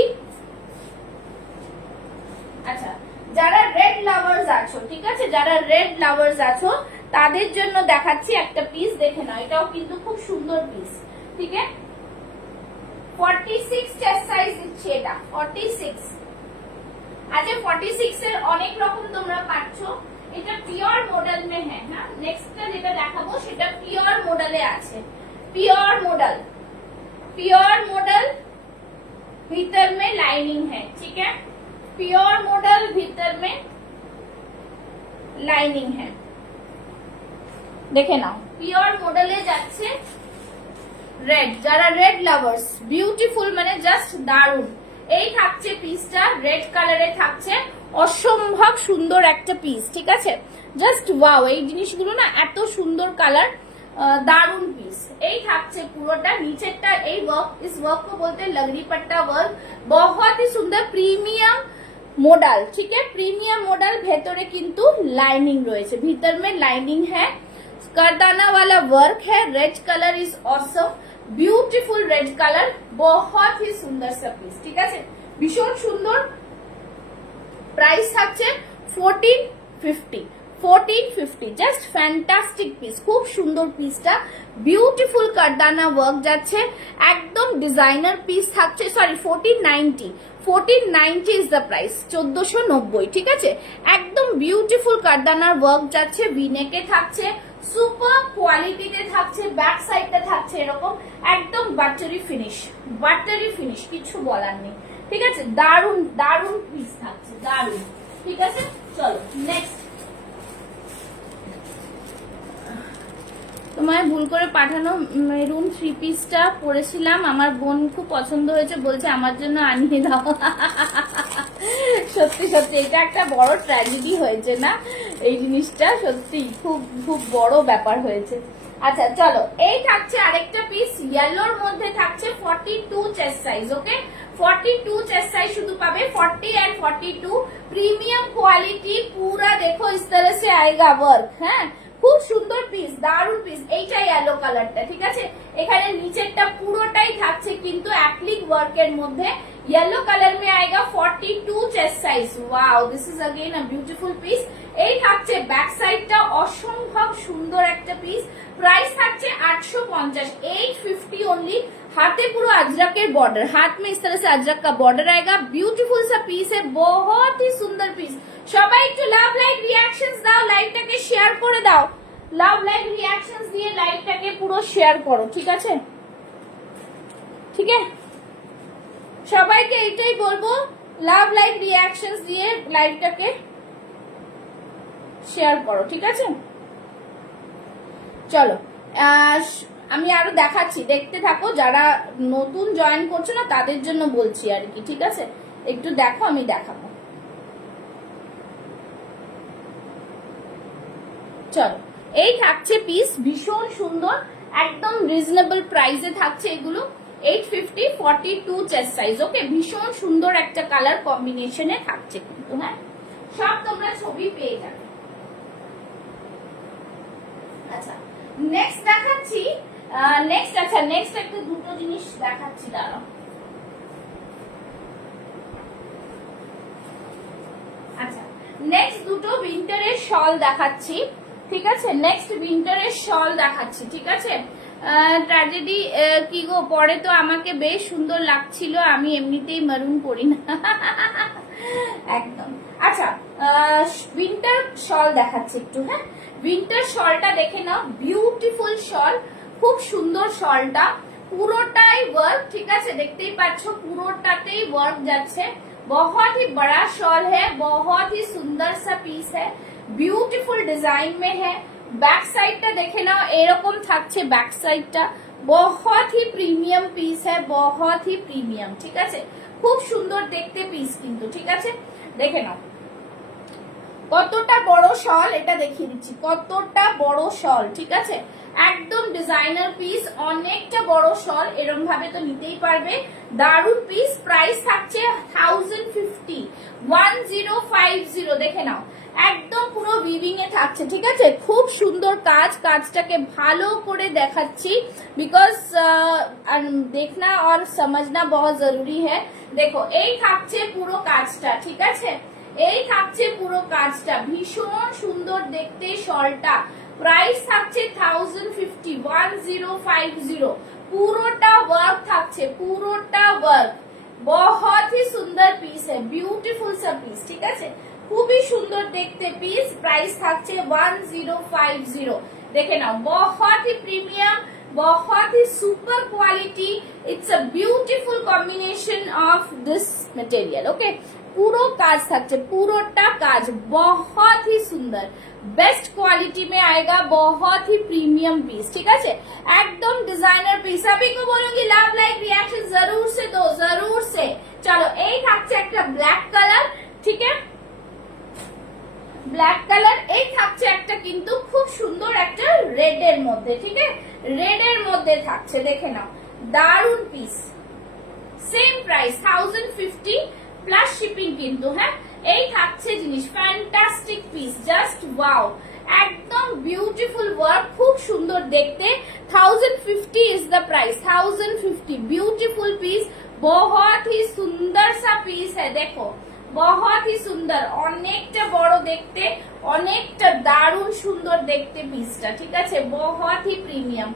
আচ্ছা, যারা রেড লাভার্স আছো, ঠিক আছে, যারা রেড লাভার্স আছো তাদের জন্য দেখাচ্ছি একটা পিস, দেখে নাও, এটাও কিন্তু খুব সুন্দর পিস, ঠিক আছে। 46 চেস্ট সাইজ দিচ্ছে এটা, 46। আচ্ছা 46 এর অনেক রকম তোমরা পাচ্ছ, এটা পিওর মডেল মে হ্যাঁ। হ্যাঁ নেক্সটটা যেটা দেখাবো সেটা পিওর মডেলে আছে, পিওর মডেল, पियोर मॉडल भीतर में लाइनिंग है, ठीक है, पियोर मॉडल भीतर में लाइनिंग है, देखे नाओ पियोर मॉडले যাচ্ছে রেড, যারা রেড লাভার্স, বিউটিফুল মানে জাস্ট দারুন। এই থাকছে পিসটা, রেড কালারে থাকছে, অসম্ভব সুন্দর একটা পিস, ঠিক আছে, জাস্ট ওয়াও। এই জিনিসগুলো না এত সুন্দর কালার, दारुण पीस। এই থাকছে পুরোটা, নিচেরটা এই ওয়ার্ক, इस वर्क को बोलते हैं लगड़ी पट्टा वर्क, बहुत ही सुंदर प्रीमियम मॉडल, ठीक है, प्रीमियम मॉडल। ভেতরে কিন্তু লাইনিং রয়েছে, ভিতর में लाइनिंग है, करदाना वाला वर्क है, red colour is awesome, beautiful red colour, बहुत ही सुंदर सा पीस, ठीक है, ভীষণ সুন্দর। প্রাইস থাকছে 1450, 1450, জাস্ট ফ্যান্টাস্টিক পিস, খুব সুন্দর পিসটা, বিউটিফুল কারদানা ওয়ার্ক যাচ্ছে, একদম ডিজাইনার পিস থাকছে। সরি 1490, 1490 ইজ দ্য প্রাইস, 1490, ঠিক আছে, একদম বিউটিফুল কারদানার ওয়ার্ক যাচ্ছে, ভিনেকে থাকছে, সুপার কোয়ালিটিতে থাকছে, ব্যাক সাইডটা থাকছে এরকম একদম বাটারি ফিনিশ, বাটারি ফিনিশ, কিছু বলার নেই, ঠিক আছে, দারুন দারুন পিস থাকছে, দারুন, ঠিক আছে। চলো নেক্সট, তোমায় ভুল করে পাঠানো মেরুন থ্রি পিসটা পরেছিলাম, আমার বোন খুব পছন্দ হয়েছে, বলছে আমার জন্য আনিয়ে দাও। সত্যি সত্যি এটা একটা বড় ট্র্যাজেডি হয়েছে না, এই জিনিসটা সত্যি খুব খুব বড় ব্যাপার হয়েছে। আচ্ছা চলো, এই থাকছে আরেকটা পিস, ইয়েলোর মধ্যে থাকছে 42 চেস্ট সাইজ, ওকে, 42 চেস্ট সাইজ শুধু পাবে, 40 एंड 42, प्रीमियम क्वालिटी, पूरा देखो इस तरह से आएगा वर्क, হ্যাঁ খুব সুন্দর পিস, দারুন পিস। এইটা ইয়েলো কালারটা, ঠিক আছে, এখানে নিচেরটা পুরোটাই থাকছে কিন্তু অ্যাপ্লিক ওয়ার্কের মধ্যে, येलो कलर में आएगा, 42 chest size, wow, this is again a beautiful piece. এই থাকছে ব্যাক সাইডটা, অসম্ভব সুন্দর একটা পিস। প্রাইস থাকছে 850, 850 ओनली। हाथे पूरा अजरक बॉर्डर, हाथ में इस तरह से अजरक का बॉर्डर आएगा, ब्यूटीफुल सा पीस है, बहुत ही सुंदर पीस। সবাই একটু লাভ লাইক রিঅ্যাকশনস দাও, লাইভটাকে শেয়ার করে দাও, লাভ লাইক রিঅ্যাকশনস দিয়ে লাইভটাকে পুরো শেয়ার করো, ঠিক আছে, ঠিক আছে, সবাইকে এটাই বলবো, লাভ লাইক রিঅ্যাকশনস দিয়ে লাইভটাকে শেয়ার করো, ঠিক আছে। চলো আমি আরো দেখাচ্ছি, দেখতে থাকো। যারা নতুন জয়েন করছো না তাদের জন্য বলছি আর কি, ঠিক আছে? একটু দেখো, আমি দেখাবো। চলো, এই থাকছে পিস, ভীষণ সুন্দর, একদম রিজনেবল প্রাইসে থাকছে এগুলো। 850, 42 চেস্ট সাইজ। ওকে, ভীষণ সুন্দর একটা কালার কম্বিনেশনে থাকছে কিন্তু। হ্যাঁ, সব তোমরা ছবি পেয়ে যাবে। আচ্ছা, নেক্সট দেখাচ্ছি। নেক্সট একটা দুটো জিনিস দেখাচ্ছি, দাঁড়াও। আচ্ছা, নেক্সট দুটো উইন্টারের শল দেখাচ্ছি, ঠিক আছে? নেক্সট উইন্টারের শল দেখাচ্ছি, ঠিক আছে? ট্র্যাজেডি কি গো, পরে তো আমাকে বেশ সুন্দর লাগছিল, আমি এমনিতেই মারুন পরি না। একদম। আচ্ছা, উইন্টার শল দেখাচ্ছি একটু। হ্যাঁ, উইন্টার শলটা দেখে নাও, বিউটিফুল শল, খুব সুন্দর শলটা, পুরোটাই ওয়ার্ক, ঠিক আছে? দেখতেই পাচ্ছ পুরোটাতেই ওয়ার্ক যাচ্ছে। बहुत ही बड़ा शॉल है, बहुत ही सुंदर सा पीस है, ब्यूटीफुल डिजाइन में है। बैक साइडটা দেখে নাও, এরকম থাকছে बैक সাইডটা। बहुत ही প্রিমিয়াম পিস है, बहुत ही প্রিমিয়াম, ঠিক আছে? খুব সুন্দর দেখতে পিস কিন্তু, ঠিক আছে? দেখে নাও কতটা বড় শল, এটা দেখিয়ে দিচ্ছি কতটা বড় শল, ঠিক আছে? একদম ডিজাইনার পিস, অনেকটা বড় শল, এরকম ভাবে তো নিতেই পারবে। দারুন পিস, প্রাইস থাকছে 1050, 1050। দেখে নাও, একদম পুরো উইভিং এ থাকছে, ঠিক আছে? খুব সুন্দর কাজ, কাজটাকে ভালো করে দেখাচ্ছি বিকজ দেখনা আর समझना बहुत जरूरी है। দেখো, এই থাকছে পুরো কাজটা, ঠিক আছে? এই থাকছে পুরো কাজটা, ভীষণ সুন্দর দেখতে শলটা। প্রাইস থাকছে 1050, 1050। পুরোটা ওয়ার্ক থাকছে, পুরোটা ওয়ার্ক। बहुत ही সুন্দর পিস है, বিউটিফুল সা পিস, ঠিক আছে? খুবই সুন্দর দেখতে পিস, প্রাইস থাকছে 1050। দেখে নাও, बहुत ही প্রিমিয়াম, बहुत ही super quality. It's a beautiful combination of this material. Okay, पूरा काज থাকছে, পুরোটা কাজ, बहुत ही सुंदर, बेस्ट क्वालिटी में आएगा, बहुत ही प्रीमियम पीस, ठीक है? एकदम डिजाइनर पीस। सभी को बोलूंगी लव लाइक रिएक्शन जरूर से दो, जरूर से। चलो, এই থাকছে একটা ব্ল্যাক কালার, ঠিক আছে? Black colour. এই থাকছে একটা কিন্তু খুব সুন্দর একটা রেড এর মধ্যে, ঠিক আছে? রেড এর মধ্যে থাকছে, দেখে নাও, দারুন পিস। সেম প্রাইস 1050 প্লাস শিপিং কিন্তু। হ্যাঁ, এই থাকছে জিনিস, ফ্যান্টাস্টিক পিস, জাস্ট ওয়াও, একদম বিউটিফুল ওয়ার্ক, খুব সুন্দর দেখতে। 1050 is the price, 1050। Beautiful piece, बहुत ही सुंदर सा पीस है। देखो, बहुत ही সুন্দর, অনেকটা বড় দেখতে, অনেকটা দারুণ সুন্দর দেখতে পিসটা, ঠিক আছে? बहुत ही প্রিমিয়াম।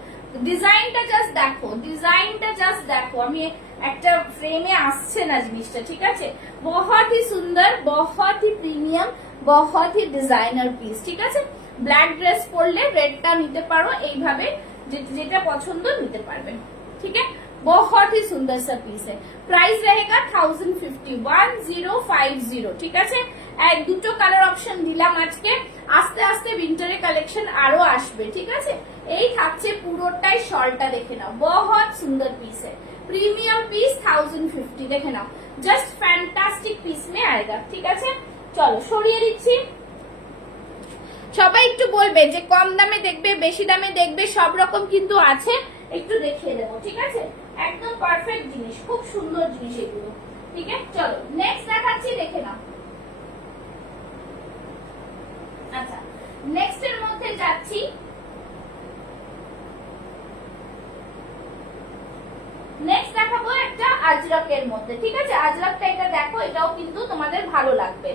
ডিজাইনটা জাস্ট দেখো, ডিজাইনটা জাস্ট দেখো, আমি একটা ফ্রেমে আসছে না জিনিসটা, ঠিক আছে? बहुत ही সুন্দর, बहुत ही প্রিমিয়াম, बहुत ही ডিজাইনার পিস, ঠিক আছে? ব্ল্যাক ড্রেস পরলে রেডটা নিতে পারো, এইভাবে যেটা পছন্দ নিতে পারবেন, ঠিক আছে? बहुत ही सुंदर सा पीस है। प्राइस रहेगा 1050, 1050, ঠিক আছে? এক দুটো কালার অপশন দিলাম আজকে, আস্তে আস্তে উইন্টারের কালেকশন আরো আসবে, ঠিক আছে? এই থাকছে পুরোটাই শলটা, দেখে নাও, बहुत सुंदर पीस है, প্রিমিয়াম পিস, 1050। দেখে নাও, জাস্ট ফ্যান্টাস্টিক পিস মে আয়েগা, ঠিক আছে? চলো, সরিয়ে দিচ্ছি। সবাই একটু বলবে যে কম দামে দেখবে, বেশি দামে দেখবে, সব রকম কিন্তু আছে, একটু দেখিয়ে দেবো, ঠিক আছে? একদম পারফেক্ট জিনিস, খুব সুন্দর জিনিস এগুলো, ঠিক আছে? চলো, নেক্সট দেখাচ্ছি, দেখে নাও। আচ্ছা, নেক্সট এর মধ্যে যাচ্ছি। নেক্সট দেখাবো একটা আজরকের মধ্যে, ঠিক আছে? আজরকটা এটা দেখো, এটাও কিন্তু তোমাদের ভালো লাগবে,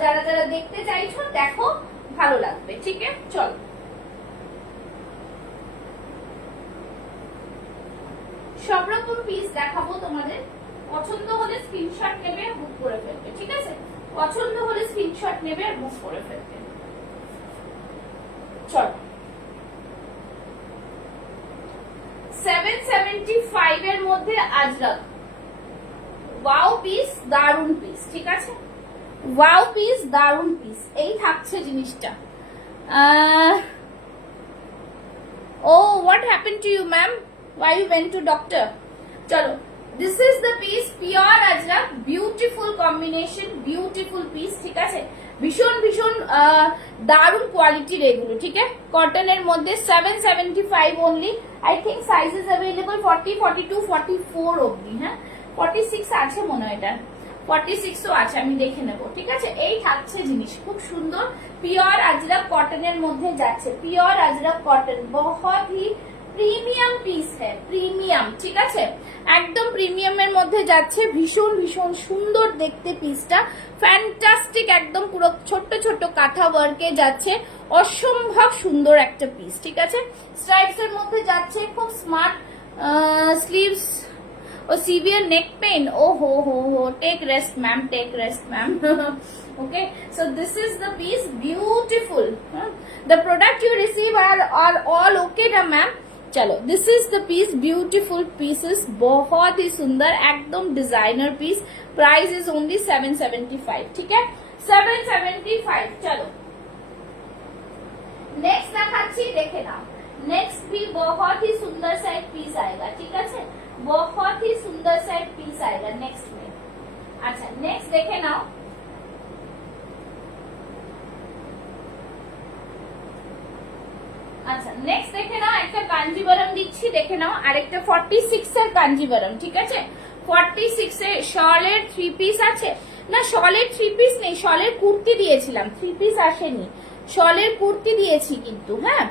যারা যারা দেখতে চাইছো দেখো, ভালো লাগবে, ঠিক আছে? চলো, সব রকম পিস দেখাবো তোমাদের। পছন্দ হলে স্ক্রিনশট নেবে, বুক করে ফেলবে, ঠিক আছে? পছন্দ হলে স্ক্রিনশট নেবে আর বুক করে ফেলবে। চলো, 775 এর মধ্যে আজরক, ওয়াও পিস, দারুন পিস, ঠিক আছে? ওয়াও পিস, দারুন পিস। এই থাকছে জিনিসটা, Oh, what happened to you, ma'am? Why you went to doctor? Chalo, this is the piece, pure ajrak, beautiful combination, beautiful piece, ঠিক আছে? ভীষণ ভীষণ দারুণ কোয়ালিটির এগুলো, ঠিক আছে? কটনের মধ্যে 775 only. I think sizes available 40, 42, 44 অবধি, হ্যাঁ? 46 আছে মনে হয় এটা, 46 ও আছে, আমি দেখে নেব, ঠিক আছে? এই থাকছে জিনিস, খুব সুন্দর পিওর আজরাক কটনের মধ্যে যাচ্ছে, পিওর আজরাক কটন, বহুত হি প্রিমিয়াম পিস হ্যাঁ, প্রিমিয়াম, ঠিক আছে? একদম প্রিমিয়ামের মধ্যে যাচ্ছে, ভীষণ ভীষণ সুন্দর দেখতে পিসটা, ফ্যান্টাস্টিক, একদম পুরো ছোট্ট ছোট্ট কাঁথা ওয়ার্কে যাচ্ছে, অসম্ভব সুন্দর একটা পিস, ঠিক আছে? স্ট্রাইপস এর মধ্যে যাচ্ছে, খুব স্মার্ট স্লিভস ও সিভিয়ার নেক পেন, ও হো, take rest ma'am, take rest ma'am. Okay, so this is the piece, beautiful. The product you receive are all okay na ma'am? चलो, this is the piece, beautiful pieces, बहुत ही सुंदर, एकदम designer piece, price is only 775, ठीक है? 775, चलो next দেখাচ্ছি, দেখে নাও। नेक्स्ट भी बहुत ही सुंदर सा एक पीस आएगा, ठीक है? बहुत ही सुंदर सा एक पीस आएगा नेक्स्ट में। अच्छा, नेक्स्ट देखे नाओ, আচ্ছা নেক্সট দেখে নাও, একটা কাঞ্জিবরম দিচ্ছি, দেখে নাও, আরেকটা 46 এর কাঞ্জিবরম, ঠিক আছে? 46 এ শলের 3 পিস আছে না, শলের 3 পিস নেই, শলের কুর্তি দিয়েছিলাম, 3 পিস আসেনি, শলের কুর্তি দিয়েছি কিন্তু, হ্যাঁ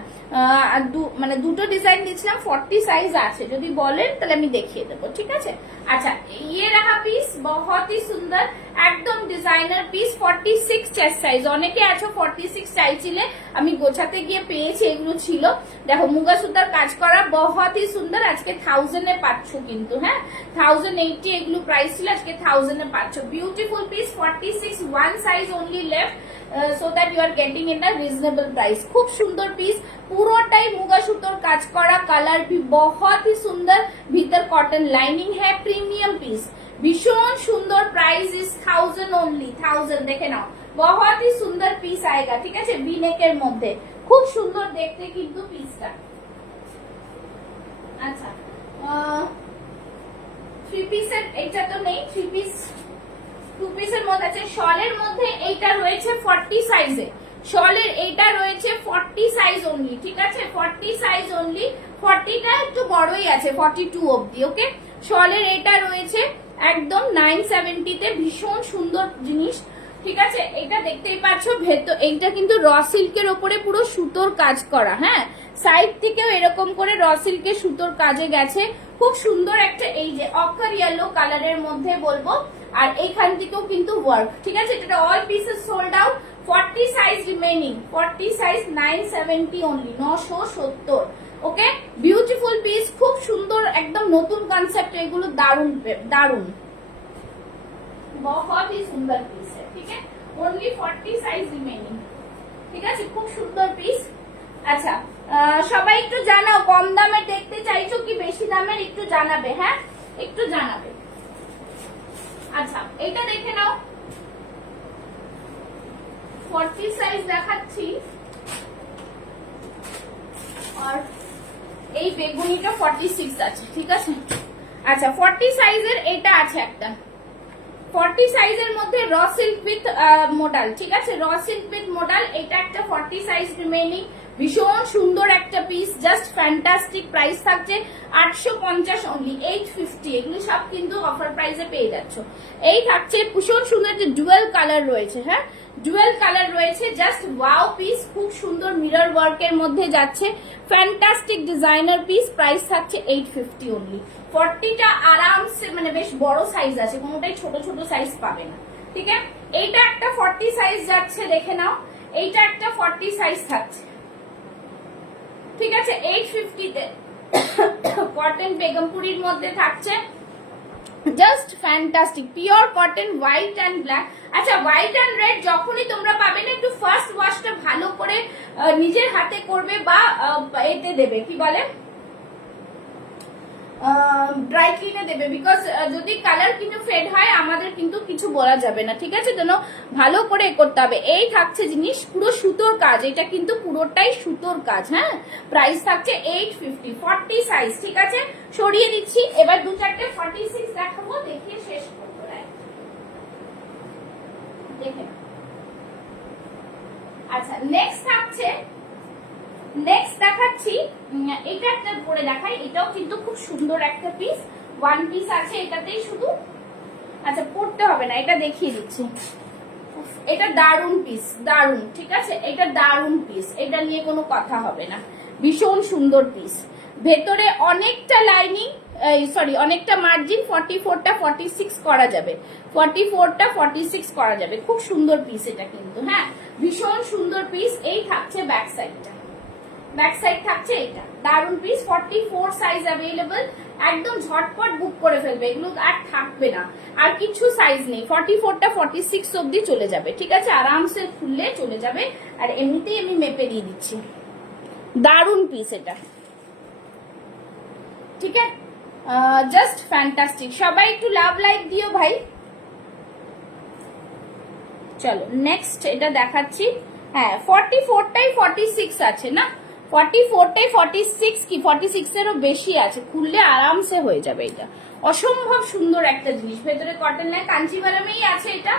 মানে দুটো ডিজাইন দিয়েছিলাম, 40 সাইজ আছে, যদি বলেন তাহলে আমি দেখিয়ে দেবো, ঠিক আছে? আচ্ছা, ये रहा পিস, बहुत ही সুন্দর, একদম ডিজাইনার পিস, 46 চেস্ট সাইজ, অনেকে আছো 46 চাইছিলে, আমি গোছাতে গিয়ে পেয়েছি, এগুলো ছিল, দেখো মুগা সুতার কাজ করা, बहुत ही সুন্দর, আজকে 1000 এ পাচ্ছ কিন্তু, হ্যাঁ 1080 এগুলো প্রাইস ছিল, আজকে 1000 এ পাচ্ছ, beautiful piece, 46, one size only left, so that you are getting in a reasonable price, খুব সুন্দর পিস, পুরোটাই মুগা সুতোর কাজ করা, কালার भी बहुत ही सुंदर, भीतर कॉटन लाइनिंग है, प्रीमियम पीस, भीषण सुंदर, प्राइस इज 1000 ओनली, 1000 देखे नाओ, बहुत ही सुंदर पीस आएगा, ठीक है? वी नेकर मध्य खूब सुंदर देखते किंतु पिसटा। अच्छा, 3 পিসের এটা তো নেই, 3 পিস 2 পিসের মধ্যে আছে, শলের মধ্যে এইটা রয়েছে 40 সাইজে, শলের এইটা রয়েছে 40 সাইজ অনলি, ঠিক আছে? 40 সাইজ অনলি, 40টা একটু বড়ই আছে, 42 অবধি, ওকে? শলের এটা রয়েছে একদম 970 তে, ভীষণ সুন্দর জিনিস, ঠিক আছে? এটা দেখতেই পাচ্ছ, ভেতর এইটা কিন্তু র সিল্কের ওপরে পুরো সুতোর কাজ করা, হ্যাঁ সাইড থেকেও এরকম করে র সিল্কের সুতোর কাজে গেছে, খুব সুন্দর একটা, এই যে অকার ইয়েলো কালারের মধ্যে বলবো, আর এইখান থেকেও কিন্তু ওয়ার্ক, ঠিক আছে? এটা all pieces sold out, 40 size remaining, 40 size 970 only, 970, ওকে? বিউটিফুল পিস, খুব সুন্দর, একদম নতুন কনসেপ্ট, এগুলো দারুন দারুন, बहुत ही सुंदर पीस है, ठीक है? ओनली 40 साइज रिमेनिंग, ঠিক আছে? খুব সুন্দর পিস। আচ্ছা, সবাই একটু জানাও, কম দামে দেখতে চাইছো কি বেশি দামের, একটু জানাবে, হ্যাঁ একটু জানাবে। আচ্ছা, এটা দেখে নাও, 40 সাইজ দেখাচ্ছি, আর এই বেগুনিটা 46 আছে, ঠিক আছে? আচ্ছা, 40 সাইজের এটা আছে একটা, 40 সাইজের মধ্যে র সিল্ক উইথ মডেল, ঠিক আছে? র সিল্ক উইথ মডেল, এটা একটা 40 সাইজ রিমেইনিং, ভীষণ সুন্দর একটা পিস, জাস্ট ফ্যান্টাস্টিক, প্রাইস থাকছে 850 অনলি, 850, এগুলো সব কিন্তু অফার প্রাইসে পেয়ে যাচ্ছ। এই থাকছে ভীষণ সুন্দর, যে ডুয়েল কালার রয়েছে, হ্যাঁ ডুয়েল কালার রয়েছে, জাস্ট ওয়াও পিস, খুব সুন্দর মিরর ওয়ার্কের মধ্যে যাচ্ছে, ফ্যান্টাস্টিক ডিজাইনার পিস, প্রাইস থাকছে 850 অনলি। 40টা আরামসে, মানে বেশ বড় সাইজ আছে, কোনোটাই ছোট ছোট সাইজ পাবে না, ঠিক আছে? এইটা একটা 40 সাইজ যাচ্ছে, দেখে নাও, এইটা একটা 40 সাইজ থাকছে, ঠিক আছে? 850 তে কটন বেগমপুরির মধ্যে থাকছে, just fantastic, pure cotton, white and black. আচ্ছা, হোয়াইট অ্যান্ড রেড যখনই তোমরা পাবে না, একটু ফার্স্ট ওয়াশটা ভালো করে নিজের হাতে করবে, বা এতে দেবে, কি বলে ড্রাই ক্লিনে দেবে, বিকজ যদি কালার কিন্তু ফেড হয় আমাদের কিন্তু কিছু বলা যাবে না, ঠিক আছে? যেন ভালো করে করতে হবে। এই থাকছে জিনিস পুরো সুতোর কাজ, এটা কিন্তু পুরোটাই সুতোর কাজ। হ্যাঁ, প্রাইস থাকছে 850, 40 সাইজ, ঠিক আছে? সরিয়ে দিচ্ছি। এবার দু চারটে 46 দেখাবো, দেখিয়ে শেষ করবো। দেখে আচ্ছা, নেক্সট দেখাচ্ছি, এটা একটা পরে দেখাই। এটাও কিন্তু খুব সুন্দর একটা পিস, ওয়ান পিস আছে এটাতেই শুধু। আচ্ছা, পড়তে হবে না, এটা দেখিয়ে দিচ্ছি। এটা দারুন পিস, দারুন, ঠিক আছে? এটা দারুন পিস, এটা নিয়ে কোনো কথা হবে না। ভীষণ সুন্দর পিস, ভেতরে অনেকটা লাইনিং, সরি অনেকটা মার্জিন, 44টা 46 করা যাবে, 44টা 46 করা যাবে। খুব সুন্দর পিস এটা কিন্তু। হ্যাঁ, ভীষণ সুন্দর পিস। এই থাকছে ব্যাক সাইডটা, ব্যাক সাইড থাকছে এটা, দারুন পিস। 44 সাইজ অ্যাভেলেবল, একদম ঝটপট বুক করে ফেলবে, এগুলো আর থাকবে না। আর কিছু সাইজ নেই, 44টা 46 অব্দি চলে যাবে, ঠিক আছে? আরামসে খুললে চলে যাবে। আর এমনিতেই আমি মেপে দিয়ে দিচ্ছি, দারুন পিস এটা, ঠিক আছে? Just fantastic. সবাই একটু লাভ লাইক দিও ভাই। চলো নেক্সট এটা দেখাচ্ছি। হ্যাঁ, 44টাই 46 আছে না, 44টাই 46 কি 46 এরও বেশি আছে, খুললে আরামসে হয়ে যাবে। এটা অসম্ভব সুন্দর একটা জিনিস, ভেতরে কটন লাইন, কাঞ্চিভারমেই আছে এটা।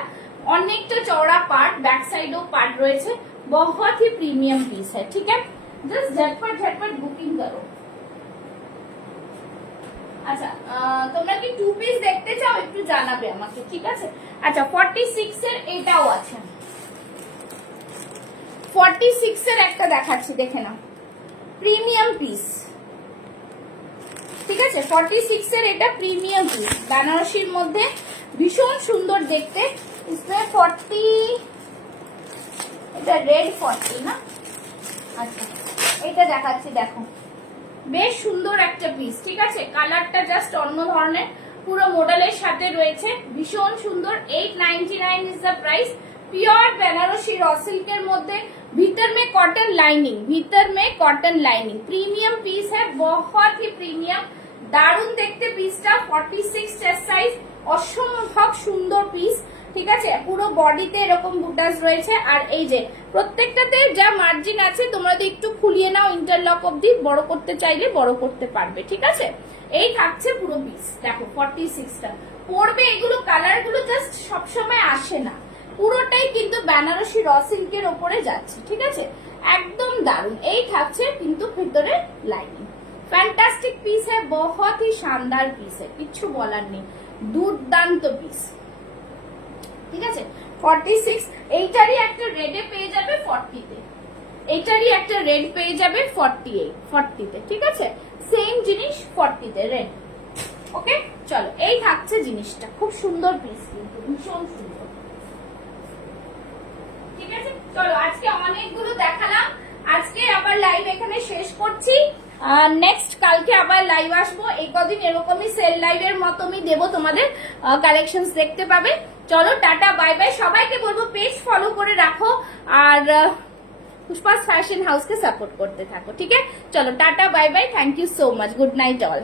অনেকটা চওড়া পার্ট, ব্যাক সাইডেও পার্ট রয়েছে, बहुत ही प्रीमियम पीस है, ठीक है? जस्ट झटपट बुकिंग करो। আচ্ছা, তোমরা কি টু পিস দেখতে চাও একটু জানাবে আমাকে, ঠিক আছে? আচ্ছা, 46 এর এটাও আছে, 46 এর একটা দেখাচ্ছি, দেখে নাও, প্রিমিয়াম পিস, ঠিক আছে? 46 এর এটা প্রিমিয়াম পিস, বেনারসির মধ্যে, ভীষণ সুন্দর দেখতে। इसमें 40, এটা রেড 40 না? আচ্ছা, এটা দেখাচ্ছি, দেখো বেশ সুন্দর একটা পিস, ঠিক আছে? কালারটা জাস্ট অন্য ধরনের, পুরো মডেলের সাথে রয়েছে, ভীষণ সুন্দর। 899 is the price. Pure Banarasi raw silk के मध्य, भीतर में कॉटन लाइनिंग, भीतर में कॉटन लाइनिंग, प्रीमियम पीस है, बहुत ही प्रीमियम, दारुण देखते पीसटा। 46 চেস্ট সাইজ, অসম্ভব সুন্দর পিস, ঠিক আছে? পুরো বডিতে এরকম বুটাস রয়েছে। আর এই যে প্রত্যেকটাতে যা মার্জিন আছে তোমরা তো একটু খুলিয়ে নাও, ইন্টারলক অবধি, বড় করতে চাইলে বড় করতে পারবে, ঠিক আছে? এই থাকছে পুরো পিস, দেখো 46টা পড়বে। এগুলো কালার গুলো জাস্ট সবসময় আসে না, পুরোটাই কিন্তু বেনারসি র সিল্কের ওপরে যাচ্ছে, ঠিক আছে? একদম দারুণ। এই থাকছে কিন্তু ভিতরে লাইনিং, ফ্যান্টাস্টিক পিস है, बहुत ही शानदार পিস है, কিচ্ছু বলার নেই, দুর্দান্ত পিস, ঠিক আছে? 46, এইটারই একটা রেডে পেয়ে যাবে 40 তে, এইটারই একটা রেড পেয়ে যাবে 40 তে, ঠিক আছে? সেম জিনিস 40 তে রেড। ওকে, চলো এই থাকছে জিনিসটা, খুব সুন্দর পিস কিন্তু, ভীষণ সুন্দর, ঠিক আছে? চলো আজকে অনেকগুলো দেখালাম, আজকে আবার লাইভ এখানে শেষ করছি। নেক্সট কালকে আবার লাইভ আসবো, এই কদিন এরকমই সেল লাইভের মতো আমি দেবো, তোমাদের কালেকশনস দেখতে পাবে। চলো টাটা বাই বাই, সবাইকে বলবো পেজ ফলো করে রাখো আর পুষ্পাস ফ্যাশন হাউসকে সাপোর্ট করতে থাকো, ঠিক আছে? চলো tata bye bye, thank you so much, good night all.